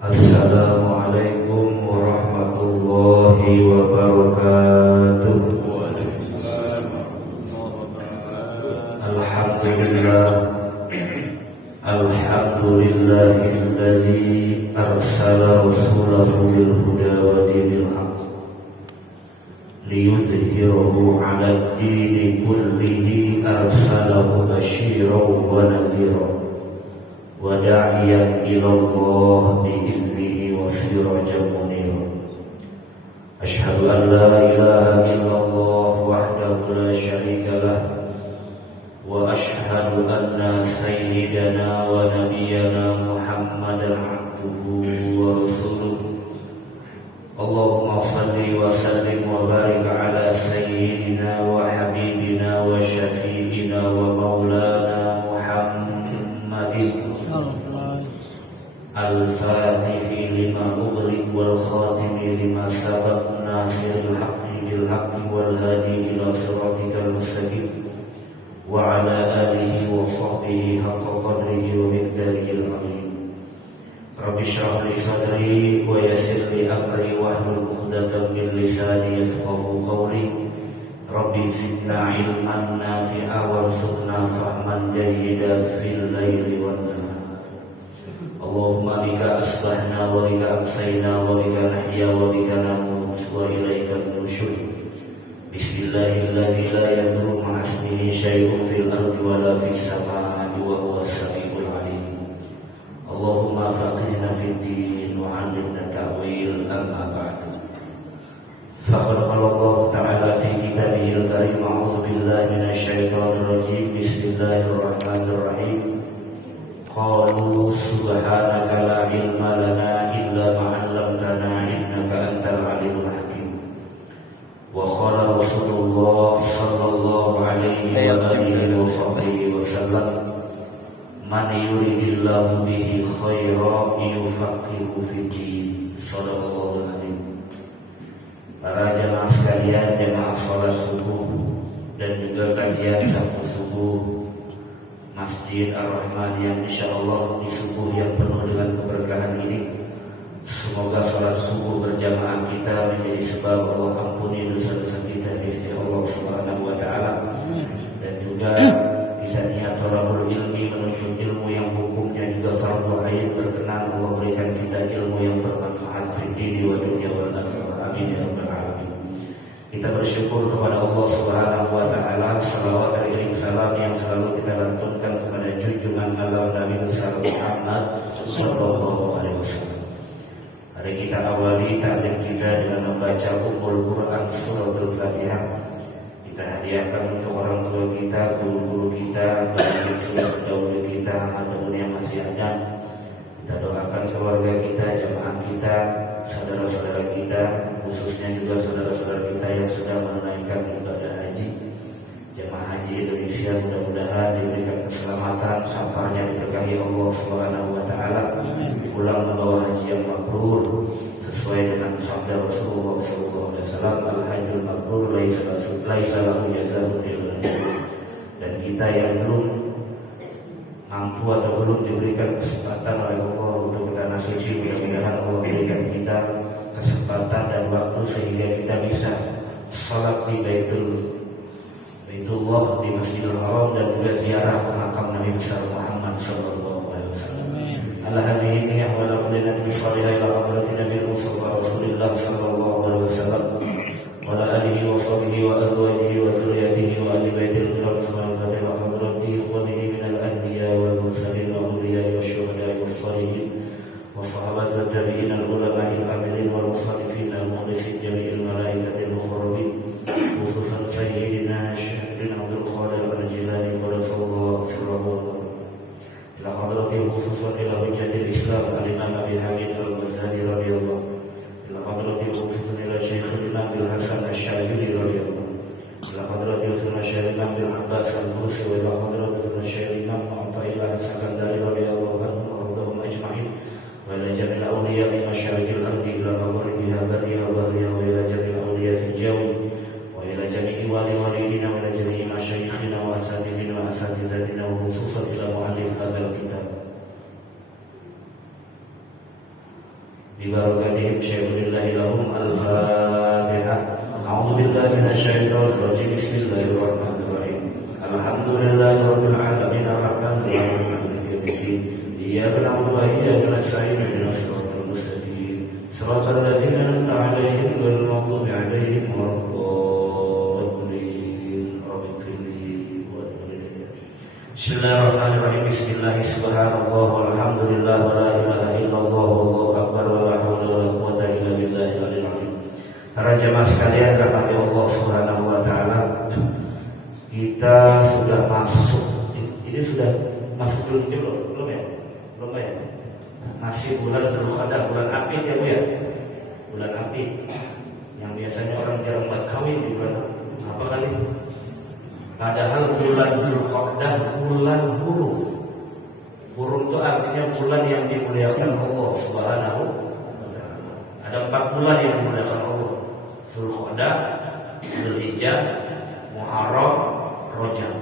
Assalamualaikum warahmatullahi wabarakatuh. Alhamdulillahilladzi arsala rasulahu bil huda wa dinil haqq liyudhhirahu 'alad dini kullihi arsalahu basyiran wa nadhiran wa da'iyan ilallah bi'iznihi wa sirajan munira. Asyhadu an la ilaha illallah wahdahu la syarika lah wa asyhadu anna sayyidana wa nabiyyana Muhammadan abduhu wa rasuluh. Allahumma salli wa sallim wa barik ala sayyidina wa habibina wa syafi'ina wa maulana Muhammadin al-fatihi lima ughliq wal khatimi lima sabaq nasiril haqqi bil haqqi wal hadi ila siratikal mustaqim wa ala alihi wa sahbihi haqqa qadrihi wa miqdarihil azim. Rabbi shrah li sadri wa yassir li amri wahlul 'uqdatam min lisani yafqahu qawli. Rabbi zidna ilman nafi'a warzuqna fahman jayyidan fil laili wan nahar. Allahumma bika asbahna wa bika amsayna wa bika nahya wa bika namut wa ilaika nusyur. Bismillahilladzi la yadurru ma'a ismihi syai'un fil ardi wa la fis samaa'i wa huwas samiul 'aliim. Allahumma faqihna fid din wa 'allimna ta'wil, amma ba'du. Faqad qala Allah ta'ala fi kitabihil karim, a'udzu billahi minasy syaithanir rajim. Bismillahirrahmanirrahim. Qalu subhanaka la ilma lana illa ma 'allamtana innaka antal 'alimul hakim. Wa qala Rasulullah sallallahu alaihi wa alihi wa sahbihi wasallam, man yuridillahu bihi khairan yufaqihu fid-din. Shadaqallahul azim. Para jemaah sekalian, jemaah salat subuh dan juga kajian Sabtu subuh Masjid Ar-Rahman yang insyaallah di subuh yang penuh dengan keberkahan ini, semoga salat subuh berjamaah kita menjadi sebab Allah ampuni dosa-dosa kita di sisi Allah Subhanahu wa taala. Dan juga kita niat thalabul ilmi, menuntut ilmu yang hukumnya juga fardu ain, berkenan Allah berikan kita ilmu yang bermanfaat fi dini wa dunya wal akhirah. Amin ya rabbal alamin. Kita bersyukur kepada Allah Subhanahu wa taala, salawat dan iring salam yang selalu kita lantunkan kepada junjungan alam Nabi besar Muhammad sallallahu alaihi wasallam. Mari kita awali taklim kita dengan membaca Ummul Quran suratul Fatihah. Kita hadiahkan untuk orang tua kita, guru-guru kita, baik yang sudah terdahulu kita ataupun yang masih ada. Kita doakan keluarga kita, jemaah kita, saudara-saudara kita, khususnya juga saudara-saudara kita yang sedang menunaikan ibadah haji. Jemaah haji Indonesia mudah-mudahan diberikan keselamatan, safarnya diberkahi Allah Subhanahu wa taala, pulang membawa haji yang mabrur sesuai dengan sabda Rasulullah sallallahu alaihi wasallam, al-hajjul mabrur laisa lahu jazaa'un illa jannah. Dan kita yang belum mampu atau belum diberikan kesempatan oleh Allah untuk ke tanah suci, mudah-mudahan Allah berikan kita kesempatan dan waktu sehingga kita bisa salat di Baitullah, di Masjidil Haram, dan juga ziarah ke makam Nabi besar Muhammad sallallahu alaihi wasallam. Ala hadhihi niyyah wa la qulinat bi salihah ila hadratin Nabi Mustafa Rasulullah sallallahu alaihi wasallam wa ala alihi wa sahbihi wa azwajihi wa dzurriyyatihi wa ahli baitil kiram sallallahu alaihi wa hadratihi ikhwanihi minal anbiya wal mursalin wa awliya'i wasyuhada'i was salihin wa sahabati wa tabi'in al ulama'il amilin wal musannifin al mukhlisin jami'il malaikatil muqarrabin, khususan sayyidina Syekh Abdul Qadir Al-Jilani qaddasallahu sirrahu ila hadratihi khususan ila hujjatil Islam al-Imam Abi Hamid Al-Ghazali radhiyallahu, ila hadratihi khususan ila Syekhina Bil Hasan Asy-Syadzili radhiyallahu, ila hadratihi khususan Syekhina Bil Abbas Al-Bursi wa ila hadratihi Syekhina Mu'taillah Sakandari radhiyallahu anhu wa ardhahum ajma'in wa ila jamil awliya min masyariqil ardi ila maghribiha barriha wa bahriha wa ila jamil awliya fi jawi wa ila jami'i wali-walidina wa ila jami'i masyayikhina wa asatidina wa asatizatina wa khususan ila mu'allif hadzal kitab ببركاتهم شيخ الله لهم الفاتحة. أعوذ بالله من الشيطان الرجيم. بسم الله الرحمن الرحيم. الحمد لله رب العالمين الرحمن الرحيم مالك يوم الدين. إياك نعبد وإياك نستعين اهدنا الصراط المستقيم صراط الذين أنعمت عليهم غير المغضوب عليهم ولا الضالين. رب اغفر لي ولوالدي. Bismillahirrahmanirrahim. Bismillah, subhanallah, walhamdulillah, wa la ilaha illallah, wallahu akbar, wa la hawla wa la quwwata illa billahi al-'aliyyil 'azhim. Para jemaah sekalian rahmati Allah Subhanahu wa taala, kita sudah masuk. Ini sudah masuk belum ya? Belum ya? Masih bulan Zulqa'dah, bulan Apit ya Bu ya? Bulan Apit. Yang biasanya orang jarang buat kawin di bulan apa kali? Padahal bulan Zulqa'dah bulan burung. Burung itu artinya bulan yang dimuliakan Allah Subhanahu wa taala. Ada 4 bulan yang dimuliakan Allah. Zulqa'dah, Dzulhijjah, Muharram, Rajab.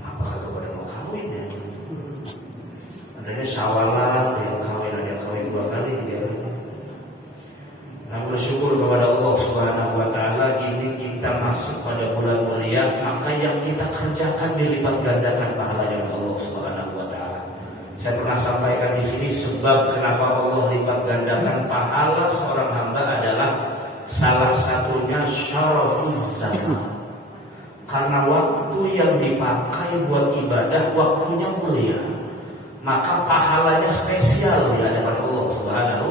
Apakah kepada mau kawin ya? Adanya Syawalan yang kawin, ada yang kawin 2 kali ya. Nah, bersyukur kepada Allah Subhanahu wa taala, ini kita masuk pada bulan mulia, maka yang kita kerjakan dilipat gandakan pahalanya oleh Allah Subhanahu wa taala. Saya pernah sampaikan di sini sebab kenapa Allah lipat gandakan pahala seorang hamba adalah salah satunya syarafuz zaman. Karena waktu yang dipakai buat ibadah waktunya mulia, maka pahalanya spesial di hadapan Allah Subhanahu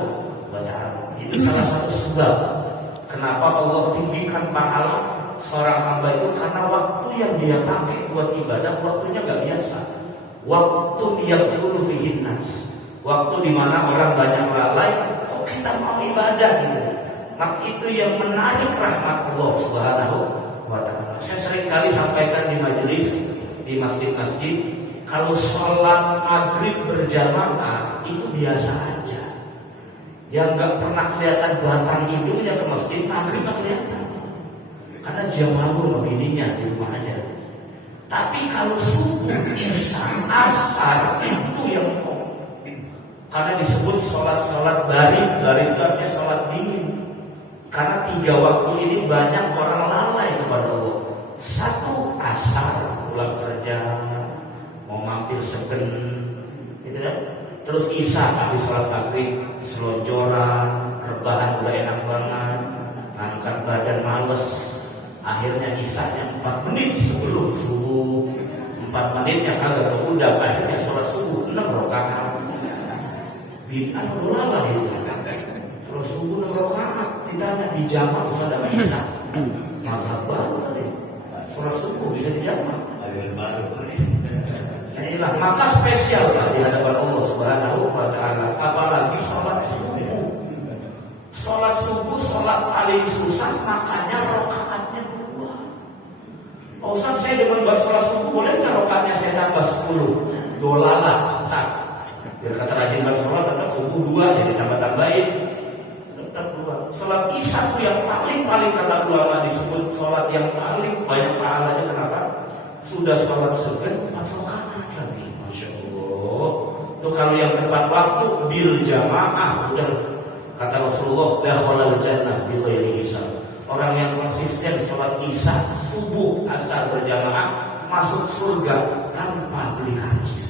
wa taala. Itu salah satu sebab kenapa Allah tinggikan pahala seorang hamba itu, karena waktu yang dia pakai buat ibadah waktunya gak biasa. Waktu yang full fihin nas, waktu dimana orang banyak lalai, kok kita mau ibadah gitu. Maka itu yang menarik rahmat Allah Subhanahu wa taala. Saya sering kali sampaikan di majelis, di masjid-masjid, kalau sholat maghrib berjamaah itu biasa aja. Yang gak pernah kelihatan batang hidungnya ke masjid maghrib gak kelihatan, karena jamur begininya di rumah aja. Tapi kalau subuh, isya, asar itu yang pokok. Karena disebut sholat barid itu artinya sholat dingin. Karena 3 waktu ini banyak orang lalai kepada Allah. 1 asar pulang kerja, mau mampir segen, gitu kan? Terus isya habis sholat maghrib, selonjoran, rebahan udah enak banget, angkat badan males. Akhirnya isyanya 4 menit sebelum subuh, 4 menitnya kagak udah. Akhirnya sholat subuh 6 rakaat. Bid'ah dolalah itu. Kalau subuh 6 rakaat ditanya di jamak saudara isya, mazhab baru kali. Sholat subuh bisa dijamak. Inilah maka spesial di hadapan Allah Subhanahu wa taala, apalagi sholat subuh. Sholat subuh sholat paling susah, makanya rakaatnya 2. Oh Ustaz, saya demen buat sholat subuh, boleh nggak rakaatnya saya tambah 10? Dolalah sesat. Biar kata rajin buat sholat tetap subuh 2, jadi tambah-tambahin tetap 2. Sholat isya itu yang paling kata ulama disebut sholat yang paling banyak pahalanya. Kenapa? Sudah sholat segan 4 rakaat lagi, masya Allah. Itu kalau yang tepat waktu bil jamaah, udah kata Rasulullah, dakhalal jannah bi ghairi hisab. Orang yang konsisten sholat isya, subuh, asar berjamaah masuk surga tanpa beli karcis.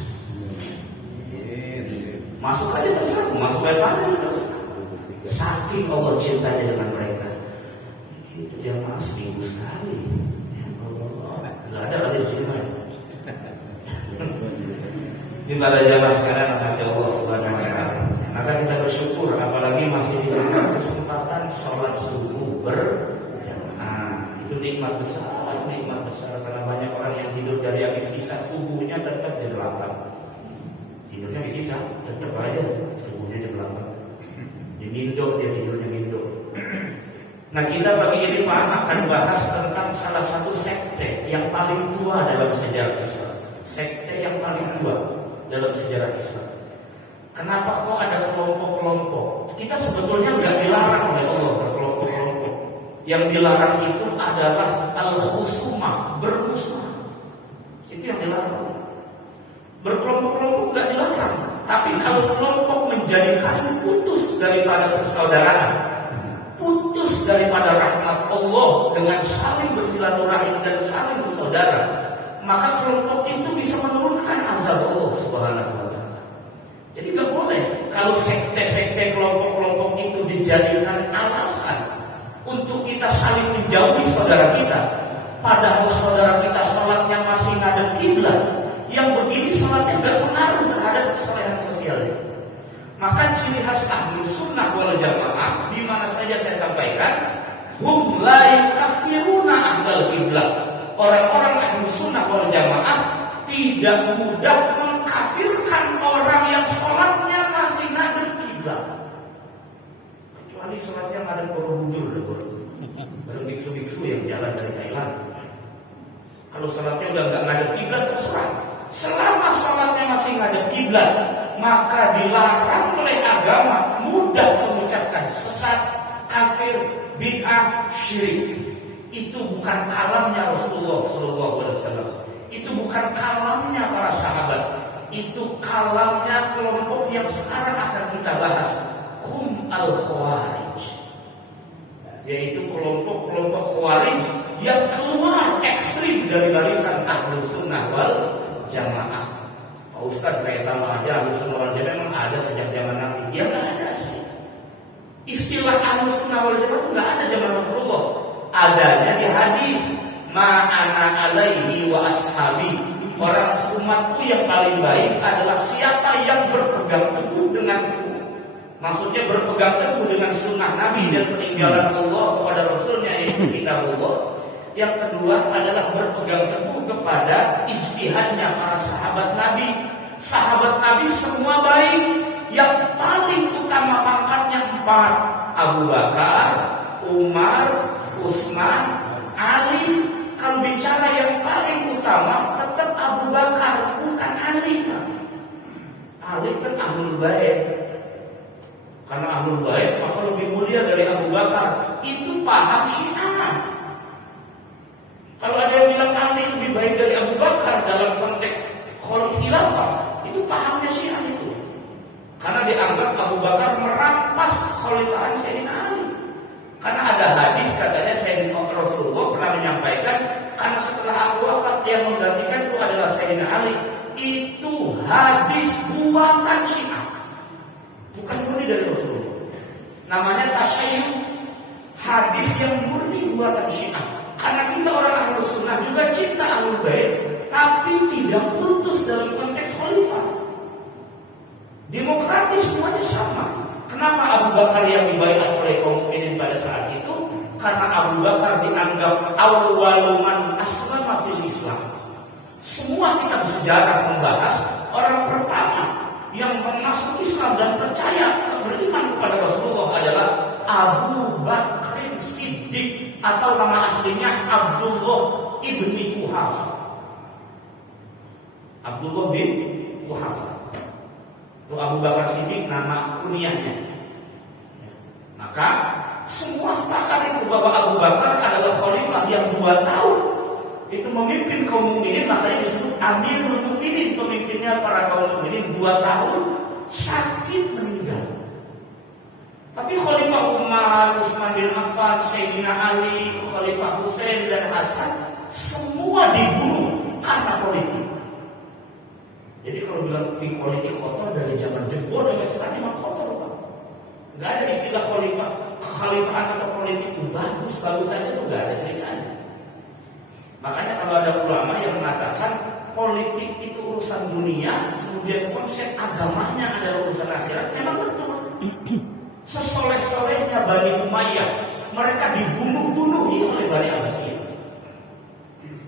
Masuk aja terserah, masuk kayak mana terserah. Saking Allah cintanya dengan mereka. Itu jamaah seminggu sekali. Nggak ada kali di sini ya. Ini pada jamaah sekarang nanti Allah Subhanahu wa taala. Maka kita bersyukur, apalagi masih diberikan kesempatan sholat subuh berjamaah. Itu nikmat besar karena banyak orang yang tidur dari habis isya subuhnya tetap jam 8. Tidurnya habis isya tetap aja subuhnya jam 8. Di mindok dia tidurnya mindok. Nah, kita pagi ini Pak akan bahas tentang salah satu sekte yang paling tua dalam sejarah Islam. Sekte yang paling tua dalam sejarah Islam. Kenapa kok ada kelompok-kelompok? Kita sebetulnya nggak dilarang oleh Allah berkelompok-kelompok. Yang dilarang itu adalah al-khusumah, bermusuh. Itu yang dilarang. Berkelompok-kelompok nggak dilarang. Tapi kalau kelompok menjadikan putus daripada persaudaraan, putus daripada rahmat Allah dengan saling bersilaturahim dan saling bersaudara, maka kelompok itu bisa menurunkan azab Allah Subhanahu wa taala. Jadi nggak boleh kalau sekte-sekte kelompok-kelompok itu dijadikan alasan untuk kita saling menjauhi saudara kita, padahal saudara kita sholatnya masih ngadep kiblat. Yang begini sholatnya nggak pengaruh terhadap kesalehan sosialnya. Maka ciri khas ahli sunnah wal jamaah di mana saja saya sampaikan, hum la yukafiruna ahlal kiblat. Orang-orang ahli sunnah wal jamaah tidak mudah mengkafirkan orang yang sholatnya masih ngadep kiblat. Kecuali sholatnya ngadep Borobudur, baru biksu-biksu yang jalan dari Thailand. Kalau sholatnya udah nggak ngadep kiblat terserah. Selama sholatnya masih ngadep kiblat, maka dilarang oleh agama mudah mengucapkan sesat, kafir, bid'ah, syirik. Itu bukan kalamnya Rasulullah SAW. Itu bukan kalamnya para sahabat. Itu kalamnya kelompok yang sekarang akan kita bahas, hum al-khawarij, yaitu kelompok-kelompok khawarij yang keluar ekstrim dari barisan ahlus sunnah wal jamaah. Pak Ustaz kayak tambah aja ahlus sunnah wal jamaah memang ada sejak zaman Nabi. Ya nggak ada sih. Istilah ahlus sunnah wal jamaah itu nggak ada zaman Rasulullah. Adanya di hadis, ma'ana alaihi wa ashabi. Orang umatku yang paling baik adalah siapa yang berpegang teguh denganku. Maksudnya berpegang teguh dengan sunnah Nabi dan peninggalan Allah kepada Rasulnya, yaitu kitabullah. Yang kedua adalah berpegang teguh kepada ijtihadnya para sahabat Nabi. Sahabat Nabi semua baik. Yang paling utama pangkatnya 4: Abu Bakar, Umar, Utsman, Ali. Kalau bicara yang paling utama tetap Abu Bakar, bukan Ali. Ali kan ahlul bait. Karena ahlul bait maka lebih mulia dari Abu Bakar. Itu paham Syiah. Kalau ada yang bilang Ali lebih baik dari Abu Bakar dalam konteks khilafah, itu pahamnya Syiah itu. Karena dianggap Abu Bakar merampas khalifahan Sayyidina Ali. Karena ada hadis katanya Sayyidina Rasulullah pernah menyampaikan, karena setelah aku wafat yang menggantikan itu adalah Sayyidina Ali. Itu hadis buatan Syiah, bukan murni dari Rasulullah. Namanya tasyayyu, hadis yang murni buatan Syiah. Karena kita orang ahlus sunnah juga cinta ahlul bait, tapi tidak kultus dalam konteks khalifah. Demokratis semuanya sama. Kenapa Abu Bakar yang dibaiat oleh kaum mukminin pada saat itu? Karena Abu Bakar dianggap awwalu man aslama fil Islam. Semua kitab sejarah membahas orang pertama yang masuk Islam dan percaya beriman kepada Rasulullah adalah Abu Bakr Siddiq, atau nama aslinya Abdullah ibni Quhafah. Abdullah bin Quhafah. Itu Abu Bakar Siddiq nama kunyahnya. Maka semua sepakat itu bahwa Abu Bakar adalah khalifah yang 2 tahun itu memimpin kaum mukminin, makanya disebut Amirul Mukminin, pemimpinnya para kaum mukminin 2 tahun sakit meninggal. Tapi Khalifah Umar, Utsman bin Affan, Sayyidina Ali, Khalifah Husain dan Hasan semua dibunuh karena politik. Jadi kalau bilang politik kotor dari zaman jebol sampai sekarang memang kotor, Pak. Enggak ada istilah khalifah, kekhalifahan atau politik itu bagus saja tuh enggak ada ceritanya. Makanya kalau ada ulama yang mengatakan politik itu urusan dunia, kemudian konsep agamanya adalah urusan akhirat, memang betul. Sesoleh-solehnya Bani Umayyah, mereka dibunuh-bunuhi oleh Bani Abbasiyah.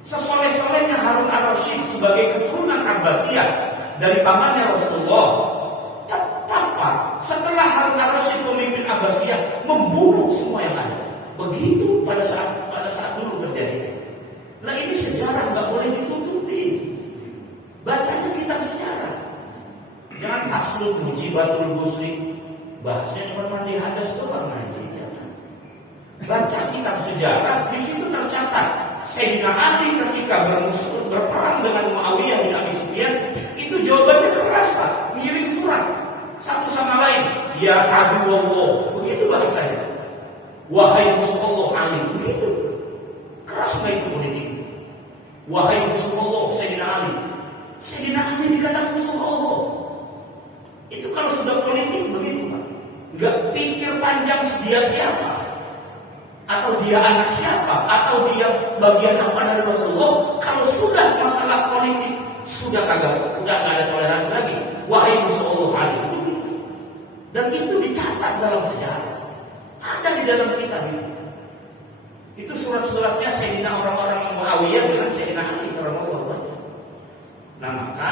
Sesoleh-solehnya Harun ar-Rasyid sebagai keturunan Abbasiyah dari pamannya Rasulullah, tetap setelah Harun ar-Rasyid pemimpin Abbasiyah membunuh semua yang ada. Begitu pada saat dulu terjadi. Nah ini sejarah nggak boleh ditutupi. Bacanya kitab sejarah. Jangan Aslul Mujibatul Busri, bahasnya cuma mandi hadas doang ngaji. Jangan. Baca kitab sejarah, di situ tercatat Sayyidina Ali ketika berperang dengan Muawiyah bin Abi Sufyan, itu jawabannya keras, Pak. Ngirim surat satu sama lain. aduwallah, begitu bahasanya. Wahai musuh Allah Ali, begitu. Keras itu politik. Wahai musuh Allah Sayyidina Ali. Sayyidina Ali dikatakan musuh Allah. Itu kalau sudah politik begitu, Pak. Enggak pikir panjang dia siapa, atau dia anak siapa, atau dia bagian apa dari Rasulullah. Kalau sudah masalah politik, sudah kagak, udah nggak ada toleransi lagi. Wahai musuh Allah Ali. Dan itu dicatat dalam sejarah. Ada di dalam kitab itu. Itu surat-suratnya Sayyidina orang-orang Muawiyah dengan Sayyidina Ali radhiyallahu anhu. Nah maka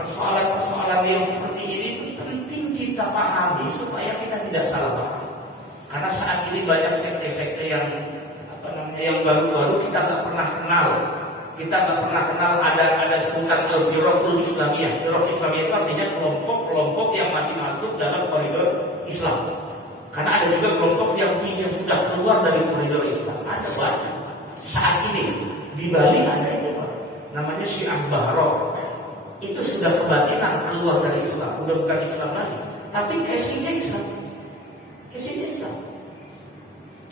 persoalan-persoalan yang seperti ini itu penting kita pahami supaya kita tidak salah paham. Karena saat ini banyak sekte-sekte yang yang baru-baru kita nggak pernah kenal. Kita nggak pernah kenal ada sebutan al-firaqul Islamiyah. Firaq Islamiyah itu artinya kelompok-kelompok yang masih masuk dalam koridor Islam. Karena ada juga kelompok yang sudah keluar dari koridor Islam. Ada banyak. Saat ini di Bali ada itu, Pak. Namanya Syiah Bahrok. Itu sudah kebatinan keluar dari Islam. Udah bukan Islam lagi. Tapi casingnya Islam. Casingnya Islam.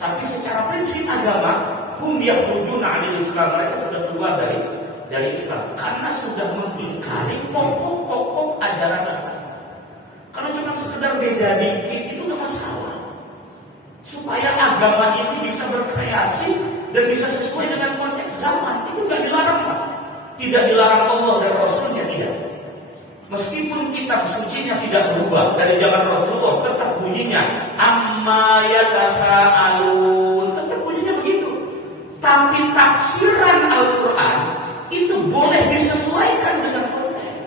Tapi secara prinsip agama, hum yakhrujuna 'anil Islam, mereka sudah keluar dari Islam karena sudah mengingkari pokok-pokok ajaran agama. Kalau cuma sekedar beda dikit itu nggak masalah. Supaya agama ini bisa berkreasi dan bisa sesuai dengan konteks zaman, itu nggak dilarang, Pak. Tidak dilarang Allah dan Rasulnya, tidak. Meskipun kitab sucinya tidak berubah dari zaman Rasulullah, tetap bunyinya amma yatasaalun, tetap bunyinya begitu. Tapi tafsiran Al-Quran itu boleh disesuaikan dengan konteks.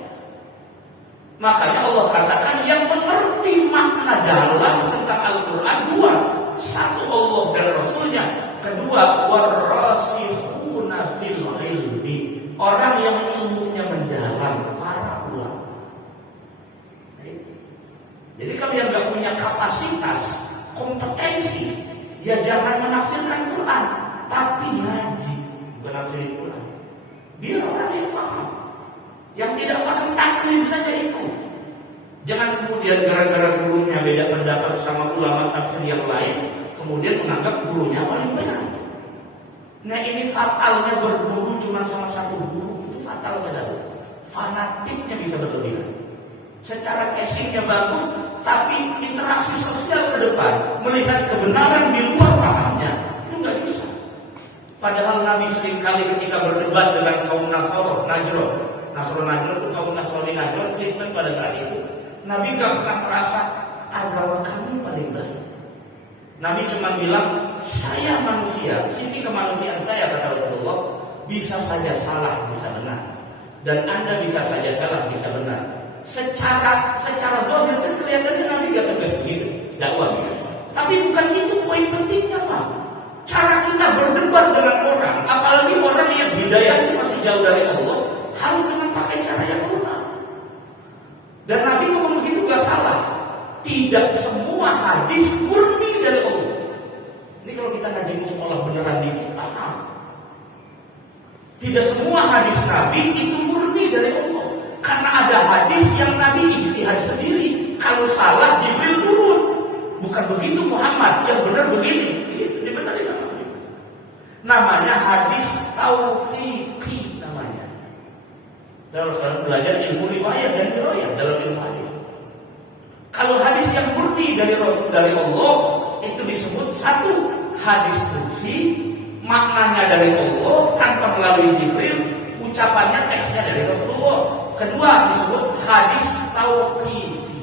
Makanya Allah katakan yang mengerti makna dalam tentang Al-Quran dua. Satu Allah dan Rasulnya. Kedua warasikhuna fil ilmi, orang yang ilmunya mendalam, para ulama. Jadi kalau yang gak punya kapasitas, kompetensi, ya jangan menafsirkan Quran, tapi ngaji, bukan nafsirin Quran. Biar orang yang paham. Yang tidak paham taklim saja ikut. Jangan kemudian gara-gara gurunya beda pendapat sama ulama tafsir yang lain, kemudian menganggap gurunya paling benar. Nah ini fatalnya berguru cuma sama satu guru, itu fatal saudara. Fanatiknya bisa berlebihan. Secara casingnya bagus, tapi interaksi sosial ke depan, melihat kebenaran di luar fahamnya, itu nggak bisa. Padahal Nabi seringkali ketika berdebat dengan kaum Nasrani Najran itu kaum Nasrani Najran, Kristen pada saat itu, Nabi nggak pernah merasa agama kami paling baik. Nabi cuma bilang, saya manusia, sisi kemanusiaan saya, kata Rasulullah, bisa saja salah, bisa benar. Dan Anda bisa saja salah, bisa benar. Secara zahir kan kelihatannya Nabi gak tegas begitu dakwah. Tapi bukan itu poin pentingnya, Pak. Cara kita berdebat dengan orang, apalagi orang yang hidayahnya masih jauh dari Allah, harus dengan pakai cara yang benar. Dan Nabi ngomong begitu gak salah. Tidak semua hadis murni dari Allah. Ini kalau kita ngaji musola beneran dikit paham. Tidak semua hadis Nabi itu murni dari Allah. Karena ada hadis yang Nabi ijtihad sendiri. Kalau salah Jibril turun. Bukan begitu Muhammad, yang benar begini. Itu dibenarin Nabi. Namanya hadis taufiqi namanya. Kalau belajar ilmu riwayat dan dirayat dalam ilmu hadis. Kalau hadis yang murni dari Rasul dari Allah itu disebut satu hadis qudsi, maknanya dari Allah tanpa melalui Jibril, ucapannya teksnya dari Rasulullah. Kedua disebut hadis tauqifi.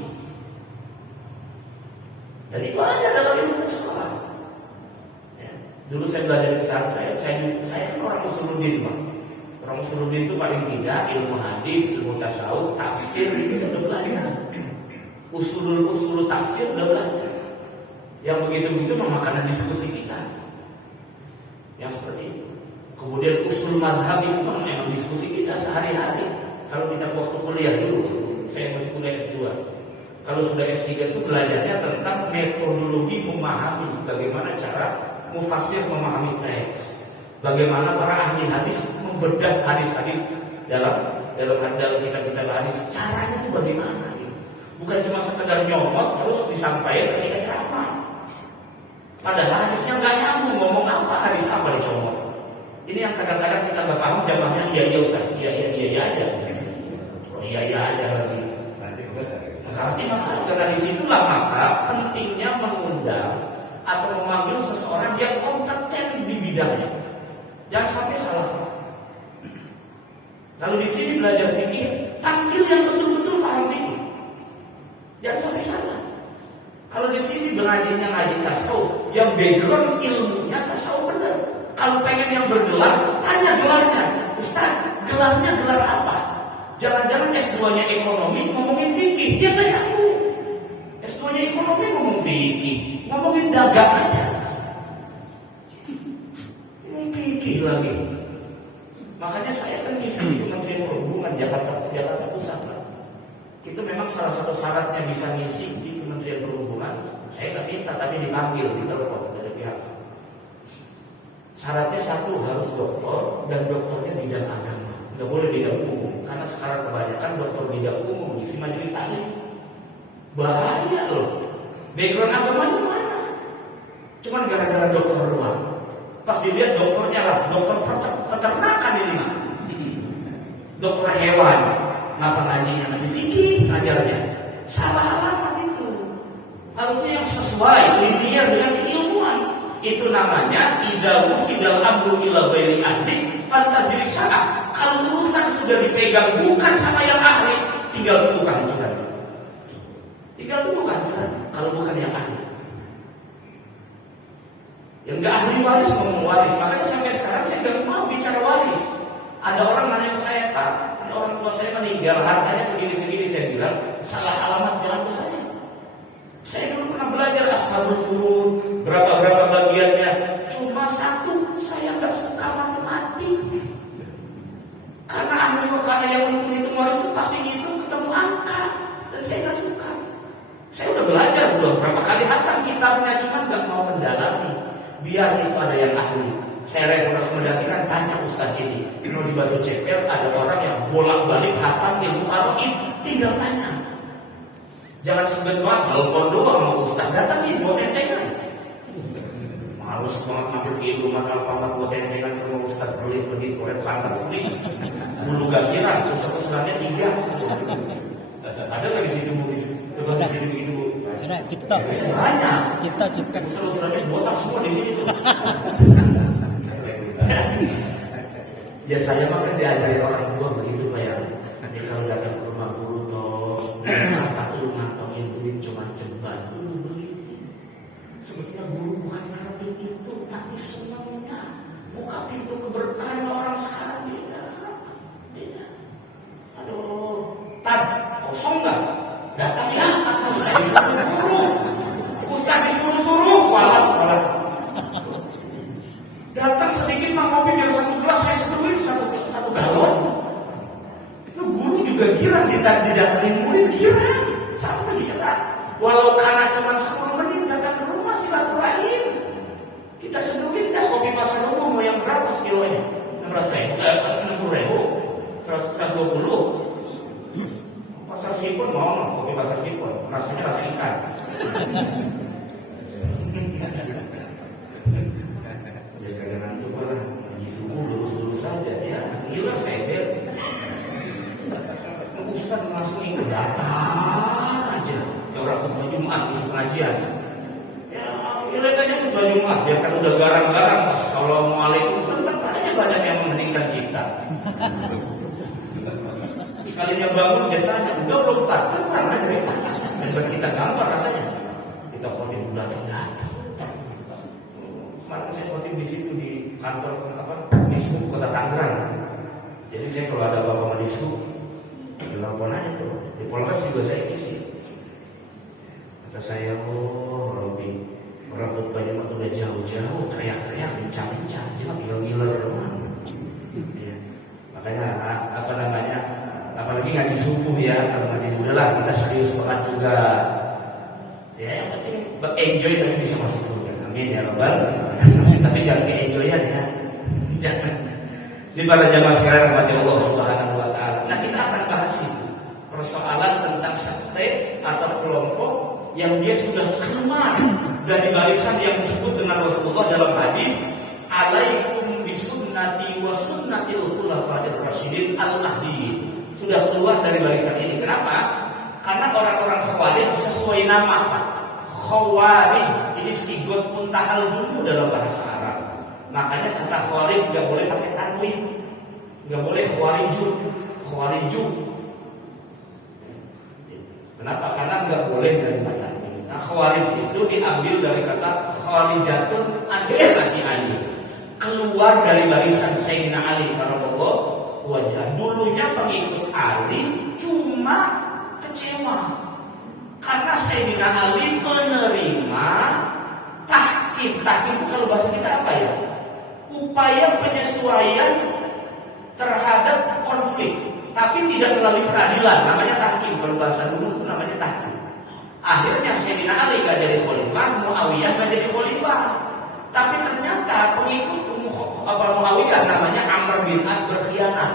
Dan itu ada dalam ilmu Islam. Ya. Dulu saya belajar di pesantren, saya kan orang Usuluddin, Pak. Orang Usuluddin itu paling tidak ilmu hadis, ilmu tasawuf, tafsir itu sudah belajar. Usul tafsir sudah belajar. Yang begitu-begitu memakan diskusi kita. Yang seperti itu. Kemudian usul mazhab itu memang diskusi kita sehari-hari. Kalau kita waktu kuliah dulu, saya masih kuliah S2. Kalau sudah S3 itu belajarnya tentang metodologi memahami bagaimana cara mufassir memahami teks. Bagaimana para ahli hadis membedah hadis-hadis dalam kitab-kitab hadis. Caranya itu bagaimana? Bukan cuma sekedar nyomot terus disampaikan ketika ceramah. Padahal hadisnya nggak nyambung, ngomong apa hadis apa dicomot. Ini yang kadang-kadang kita nggak paham, jamaahnya iya Ustaz, iya aja. Oh iya aja lagi. Nanti karena disitulah maka pentingnya mengundang atau memanggil seseorang yang kompeten di bidangnya. Jangan sampai salah. Kalau di sini belajar fikih, panggil yang betul-betul paham fikih. Jangan sampai salah. Kalau di sini belajarnya ngaji tasawuf, yang background ilmunya tasawuf benar. Kalau pengen yang bergelar, tanya gelarnya. Ustaz, gelarnya gelar apa? Jangan-jangan S2-nya ekonomi ngomongin fikih, dia nggak nyambung. S2-nya ekonomi ngomong fikih, ngomongin dagang aja. Ini fikih lagi. Makanya saya kan ngisi di Kementerian Perhubungan Jakarta Pusat. Itu memang salah satu syaratnya bisa ngisi di Kementerian Perhubungan. Saya nggak minta, tapi dipanggil, ditelepon dari pihak. Syaratnya satu, harus doktor dan doktornya bidang agama. Nggak boleh bidang umum, karena sekarang kebanyakan dokter bidang umum isi majelis taklim. Bahaya loh. Background agamanya mana? Cuman gara-gara dokter doang. Pas dilihat dokternya lah, dokter peternakan ini mah. Dokter hewan, ngapa ngajinya ngaji fikih ngajarnya? Salah alamat itu. Harusnya yang sesuai linear dengan keilmuan. Itu namanya idza wusidal amru ila ghairi ahli fantazir syarah. Kalau urusan sudah dipegang bukan sama yang ahli, tinggal tunggu kehancuran. Kalau bukan yang ahli. Yang nggak ahli waris ngomong waris. Makanya sampai sekarang saya nggak mau bicara waris. Ada orang nanya ke saya, Pak, ini orang tua saya meninggal, hartanya segini-segini. Saya bilang, salah alamat jangan ke saya. Saya dulu pernah belajar ashabul furud, berapa bagiannya. Cuma satu, saya nggak suka matematik. Karena yang hitung waris itu pasti hitung ketemu angka, dan saya nggak suka. Saya udah belajar berapa kali hatam kitabnya, cuma nggak mau mendalami. Biar itu ada yang ahli. Saya rekomendasikan tanya Ustaz ini. Kalau di Batu Cepel ada orang yang bolak-balik hatam ilmu Arabi, tinggal tanya. Jangan sebut banget, telepon doang sama Ustaz, datangin buat tentengan. Males banget mampir ke Indomaret Alfamart buat tentengan ke rumah Ustaz pelit begitu, korek pantat pelit. Bulu gasiran, terus pesannya 3. Ada nggak di situ Bu? Coba di sini begitu Bu. Ada cipta. Banyak. Cipta. Usul-usulnya botak semua di sini tuh. Ya saya mah kan diajari orang tua begitu Pak ya. Jadi kalau datang ke rumah guru toh kata rumah toh duit cuma ceban dulu beli. Sebetulnya guru bukan ngarepin itu, tapi senangnya buka pintu keberkahan orang sekarang beda. Aduh, kosong nggak? Datang ya, Ustaz disuruh. Ustaz disuruh, kualat. Datang sedikit mah ngopi biar satu gelas, saya setuin satu galon. Itu guru juga girang, didatengin murid girang, sama girang. Walau karena cuma 10 menit datang ke rumah silaturahim. Kita seduhin dah kopi pasar umum mau yang berapa sekilonya? 60.000, 120. Pasar Sipon mau kopi pasar Sipon, rasanya rasa ikan. Ya kadang itu pernah lagi subuh lurus saja ya, hilang saya ber. Ustaz masuk ikut datang aja, ke orang khutbah Jumat di pengajian. Ya, lihat aja khutbah Jumat, dia kan udah garang-garang, assalamualaikum, tetap aja banyak yang mengheningkan cipta. Sekalinya bangun dia tanya, udah belum tak? Kan kurang aja ya. Dan buat kita gampang rasanya. Kita khotib udah tidak. Kemarin saya khotib di situ di kantor Disub Kota Tangerang. Jadi saya kalau ada bapak Disub, telepon aja tuh. Di Polres juga saya isi. Kata saya, oh Robi, orang khotbahnya mah udah jauh-jauh, teriak-teriak, bincang-bincang, cuma tinggal ngiler doang. Ya. Makanya apalagi ngaji subuh ya, kalau ngaji udahlah kita serius banget juga. Ya yang penting enjoy tapi bisa masuk surga. Amin ya Rabbal. Tapi jangan ke-enjoyan ya. Jangan. Ini para jamaah sekalian rahmati Allah Subhanahu wa taala. Nah, kita akan bahas itu. persoalan tentang sekte atau kelompok yang dia sudah keluar dari barisan yang disebut dengan Rasulullah dalam hadis, alaikum bisunnati wa sunnatil khulafa'ir rasyidin al-mahdiyyin. Sudah keluar dari barisan ini. Kenapa? Karena orang-orang Khawarij sesuai nama. Khawarij ini sigot muntahal jumbo dalam bahasa Arab. Makanya kata Khawarij nggak boleh pakai tanwin, nggak boleh Khawariju. Kenapa? Karena nggak boleh dari tanwin. Nah, Khawarij itu diambil dari kata Kharijatun an-Sayyidati Ali, keluar dari barisan Sayyidina Ali karramallahu wajhah. Dulunya pengikut Ali cuma kecewa karena Sayyidina Ali menerima tahkim. Tahkim itu kalau bahasa kita apa ya? Upaya penyesuaian terhadap konflik, tapi tidak melalui peradilan. Namanya tahkim. Kalau bahasa dulu itu namanya tahkim. Akhirnya Sayyidina Ali gak jadi khalifah, Muawiyah gak jadi khalifah. Tapi ternyata pengikut Muawiyah namanya Amr bin As berkhianat.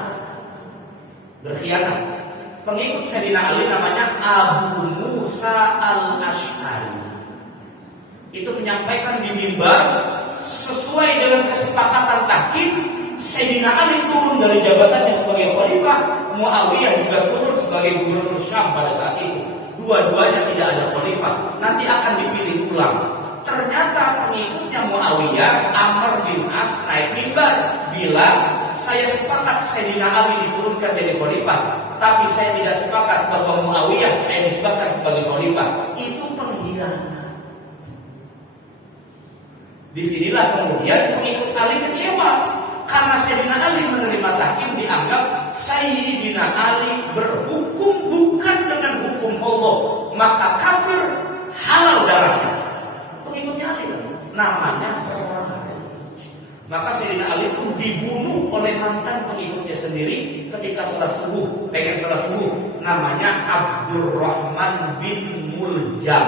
Pengikut Sayyidina Ali namanya Abu Musa al-Ash'ari. Itu menyampaikan di mimbar sesuai dengan kesepakatan tahkim. Sayyidina Ali turun dari jabatannya sebagai khalifah, Muawiyah juga turun sebagai gubernur Syam pada saat itu. Dua-duanya tidak ada khalifah, nanti akan dipilih ulang. Ternyata pengikutnya Muawiyah, Amr bin As, naik mimbar bilang, saya sepakat Sayyidina Ali diturunkan jadi khalifah, tapi saya tidak sepakat bahwa Muawiyah saya nisbahkan sebagai khalifah. Itu pengkhianat. Disinilah kemudian pengikut Ali kecewa karena Sayyidina Ali menerima tahkim, dianggap Sayyidina Ali berhukum bukan dengan hukum Allah, maka kafir, halal darahnya. Pengikutnya Ali namanya Khawarij. Maka Sayyidina Ali pun dibunuh oleh mantan pengikutnya sendiri ketika sholat subuh, namanya Abdurrahman bin Muljam.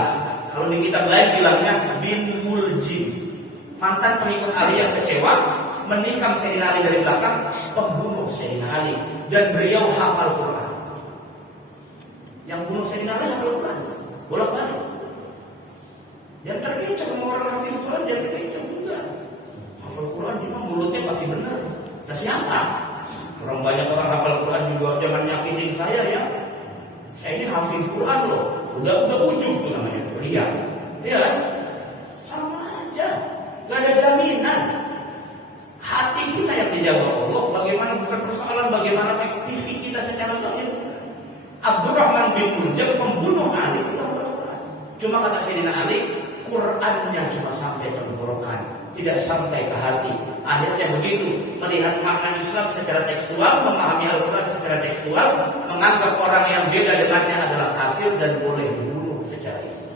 Kalau di kitab lain bilangnya bin Muljim. Mantan pengikut Ali yang kecewa menikam Sayyidina Ali dari belakang, pembunuh Sayyidina Ali, dan beliau hafal Quran. Yang bunuh Sayyidina Ali hafal Quran, bolak-balik. Jangan terkecoh sama orang hafiz Quran, jangan terkecoh juga. Hafal Quran cuma mulutnya pasti benar. Nah siapa? Orang banyak orang hafal Quran juga, jangan nyakitin saya ya. Saya ini hafiz Quran loh. Udah ujub tuh namanya, ria. Iya kan? Sama aja, gak ada jaminan. Hati kita yang dijaga Allah, bagaimana bukan persoalan bagaimana visi kita secara zahir. Abdurrahman bin Muljam pembunuh Ali, cuma kata Sayyidina Ali, Qurannya cuma sampai tenggorokan, tidak sampai ke hati. Akhirnya begitu, melihat makna Islam secara tekstual, memahami Al-Quran secara tekstual, menganggap orang yang beda dengannya adalah kafir dan boleh dibunuh secara Islam.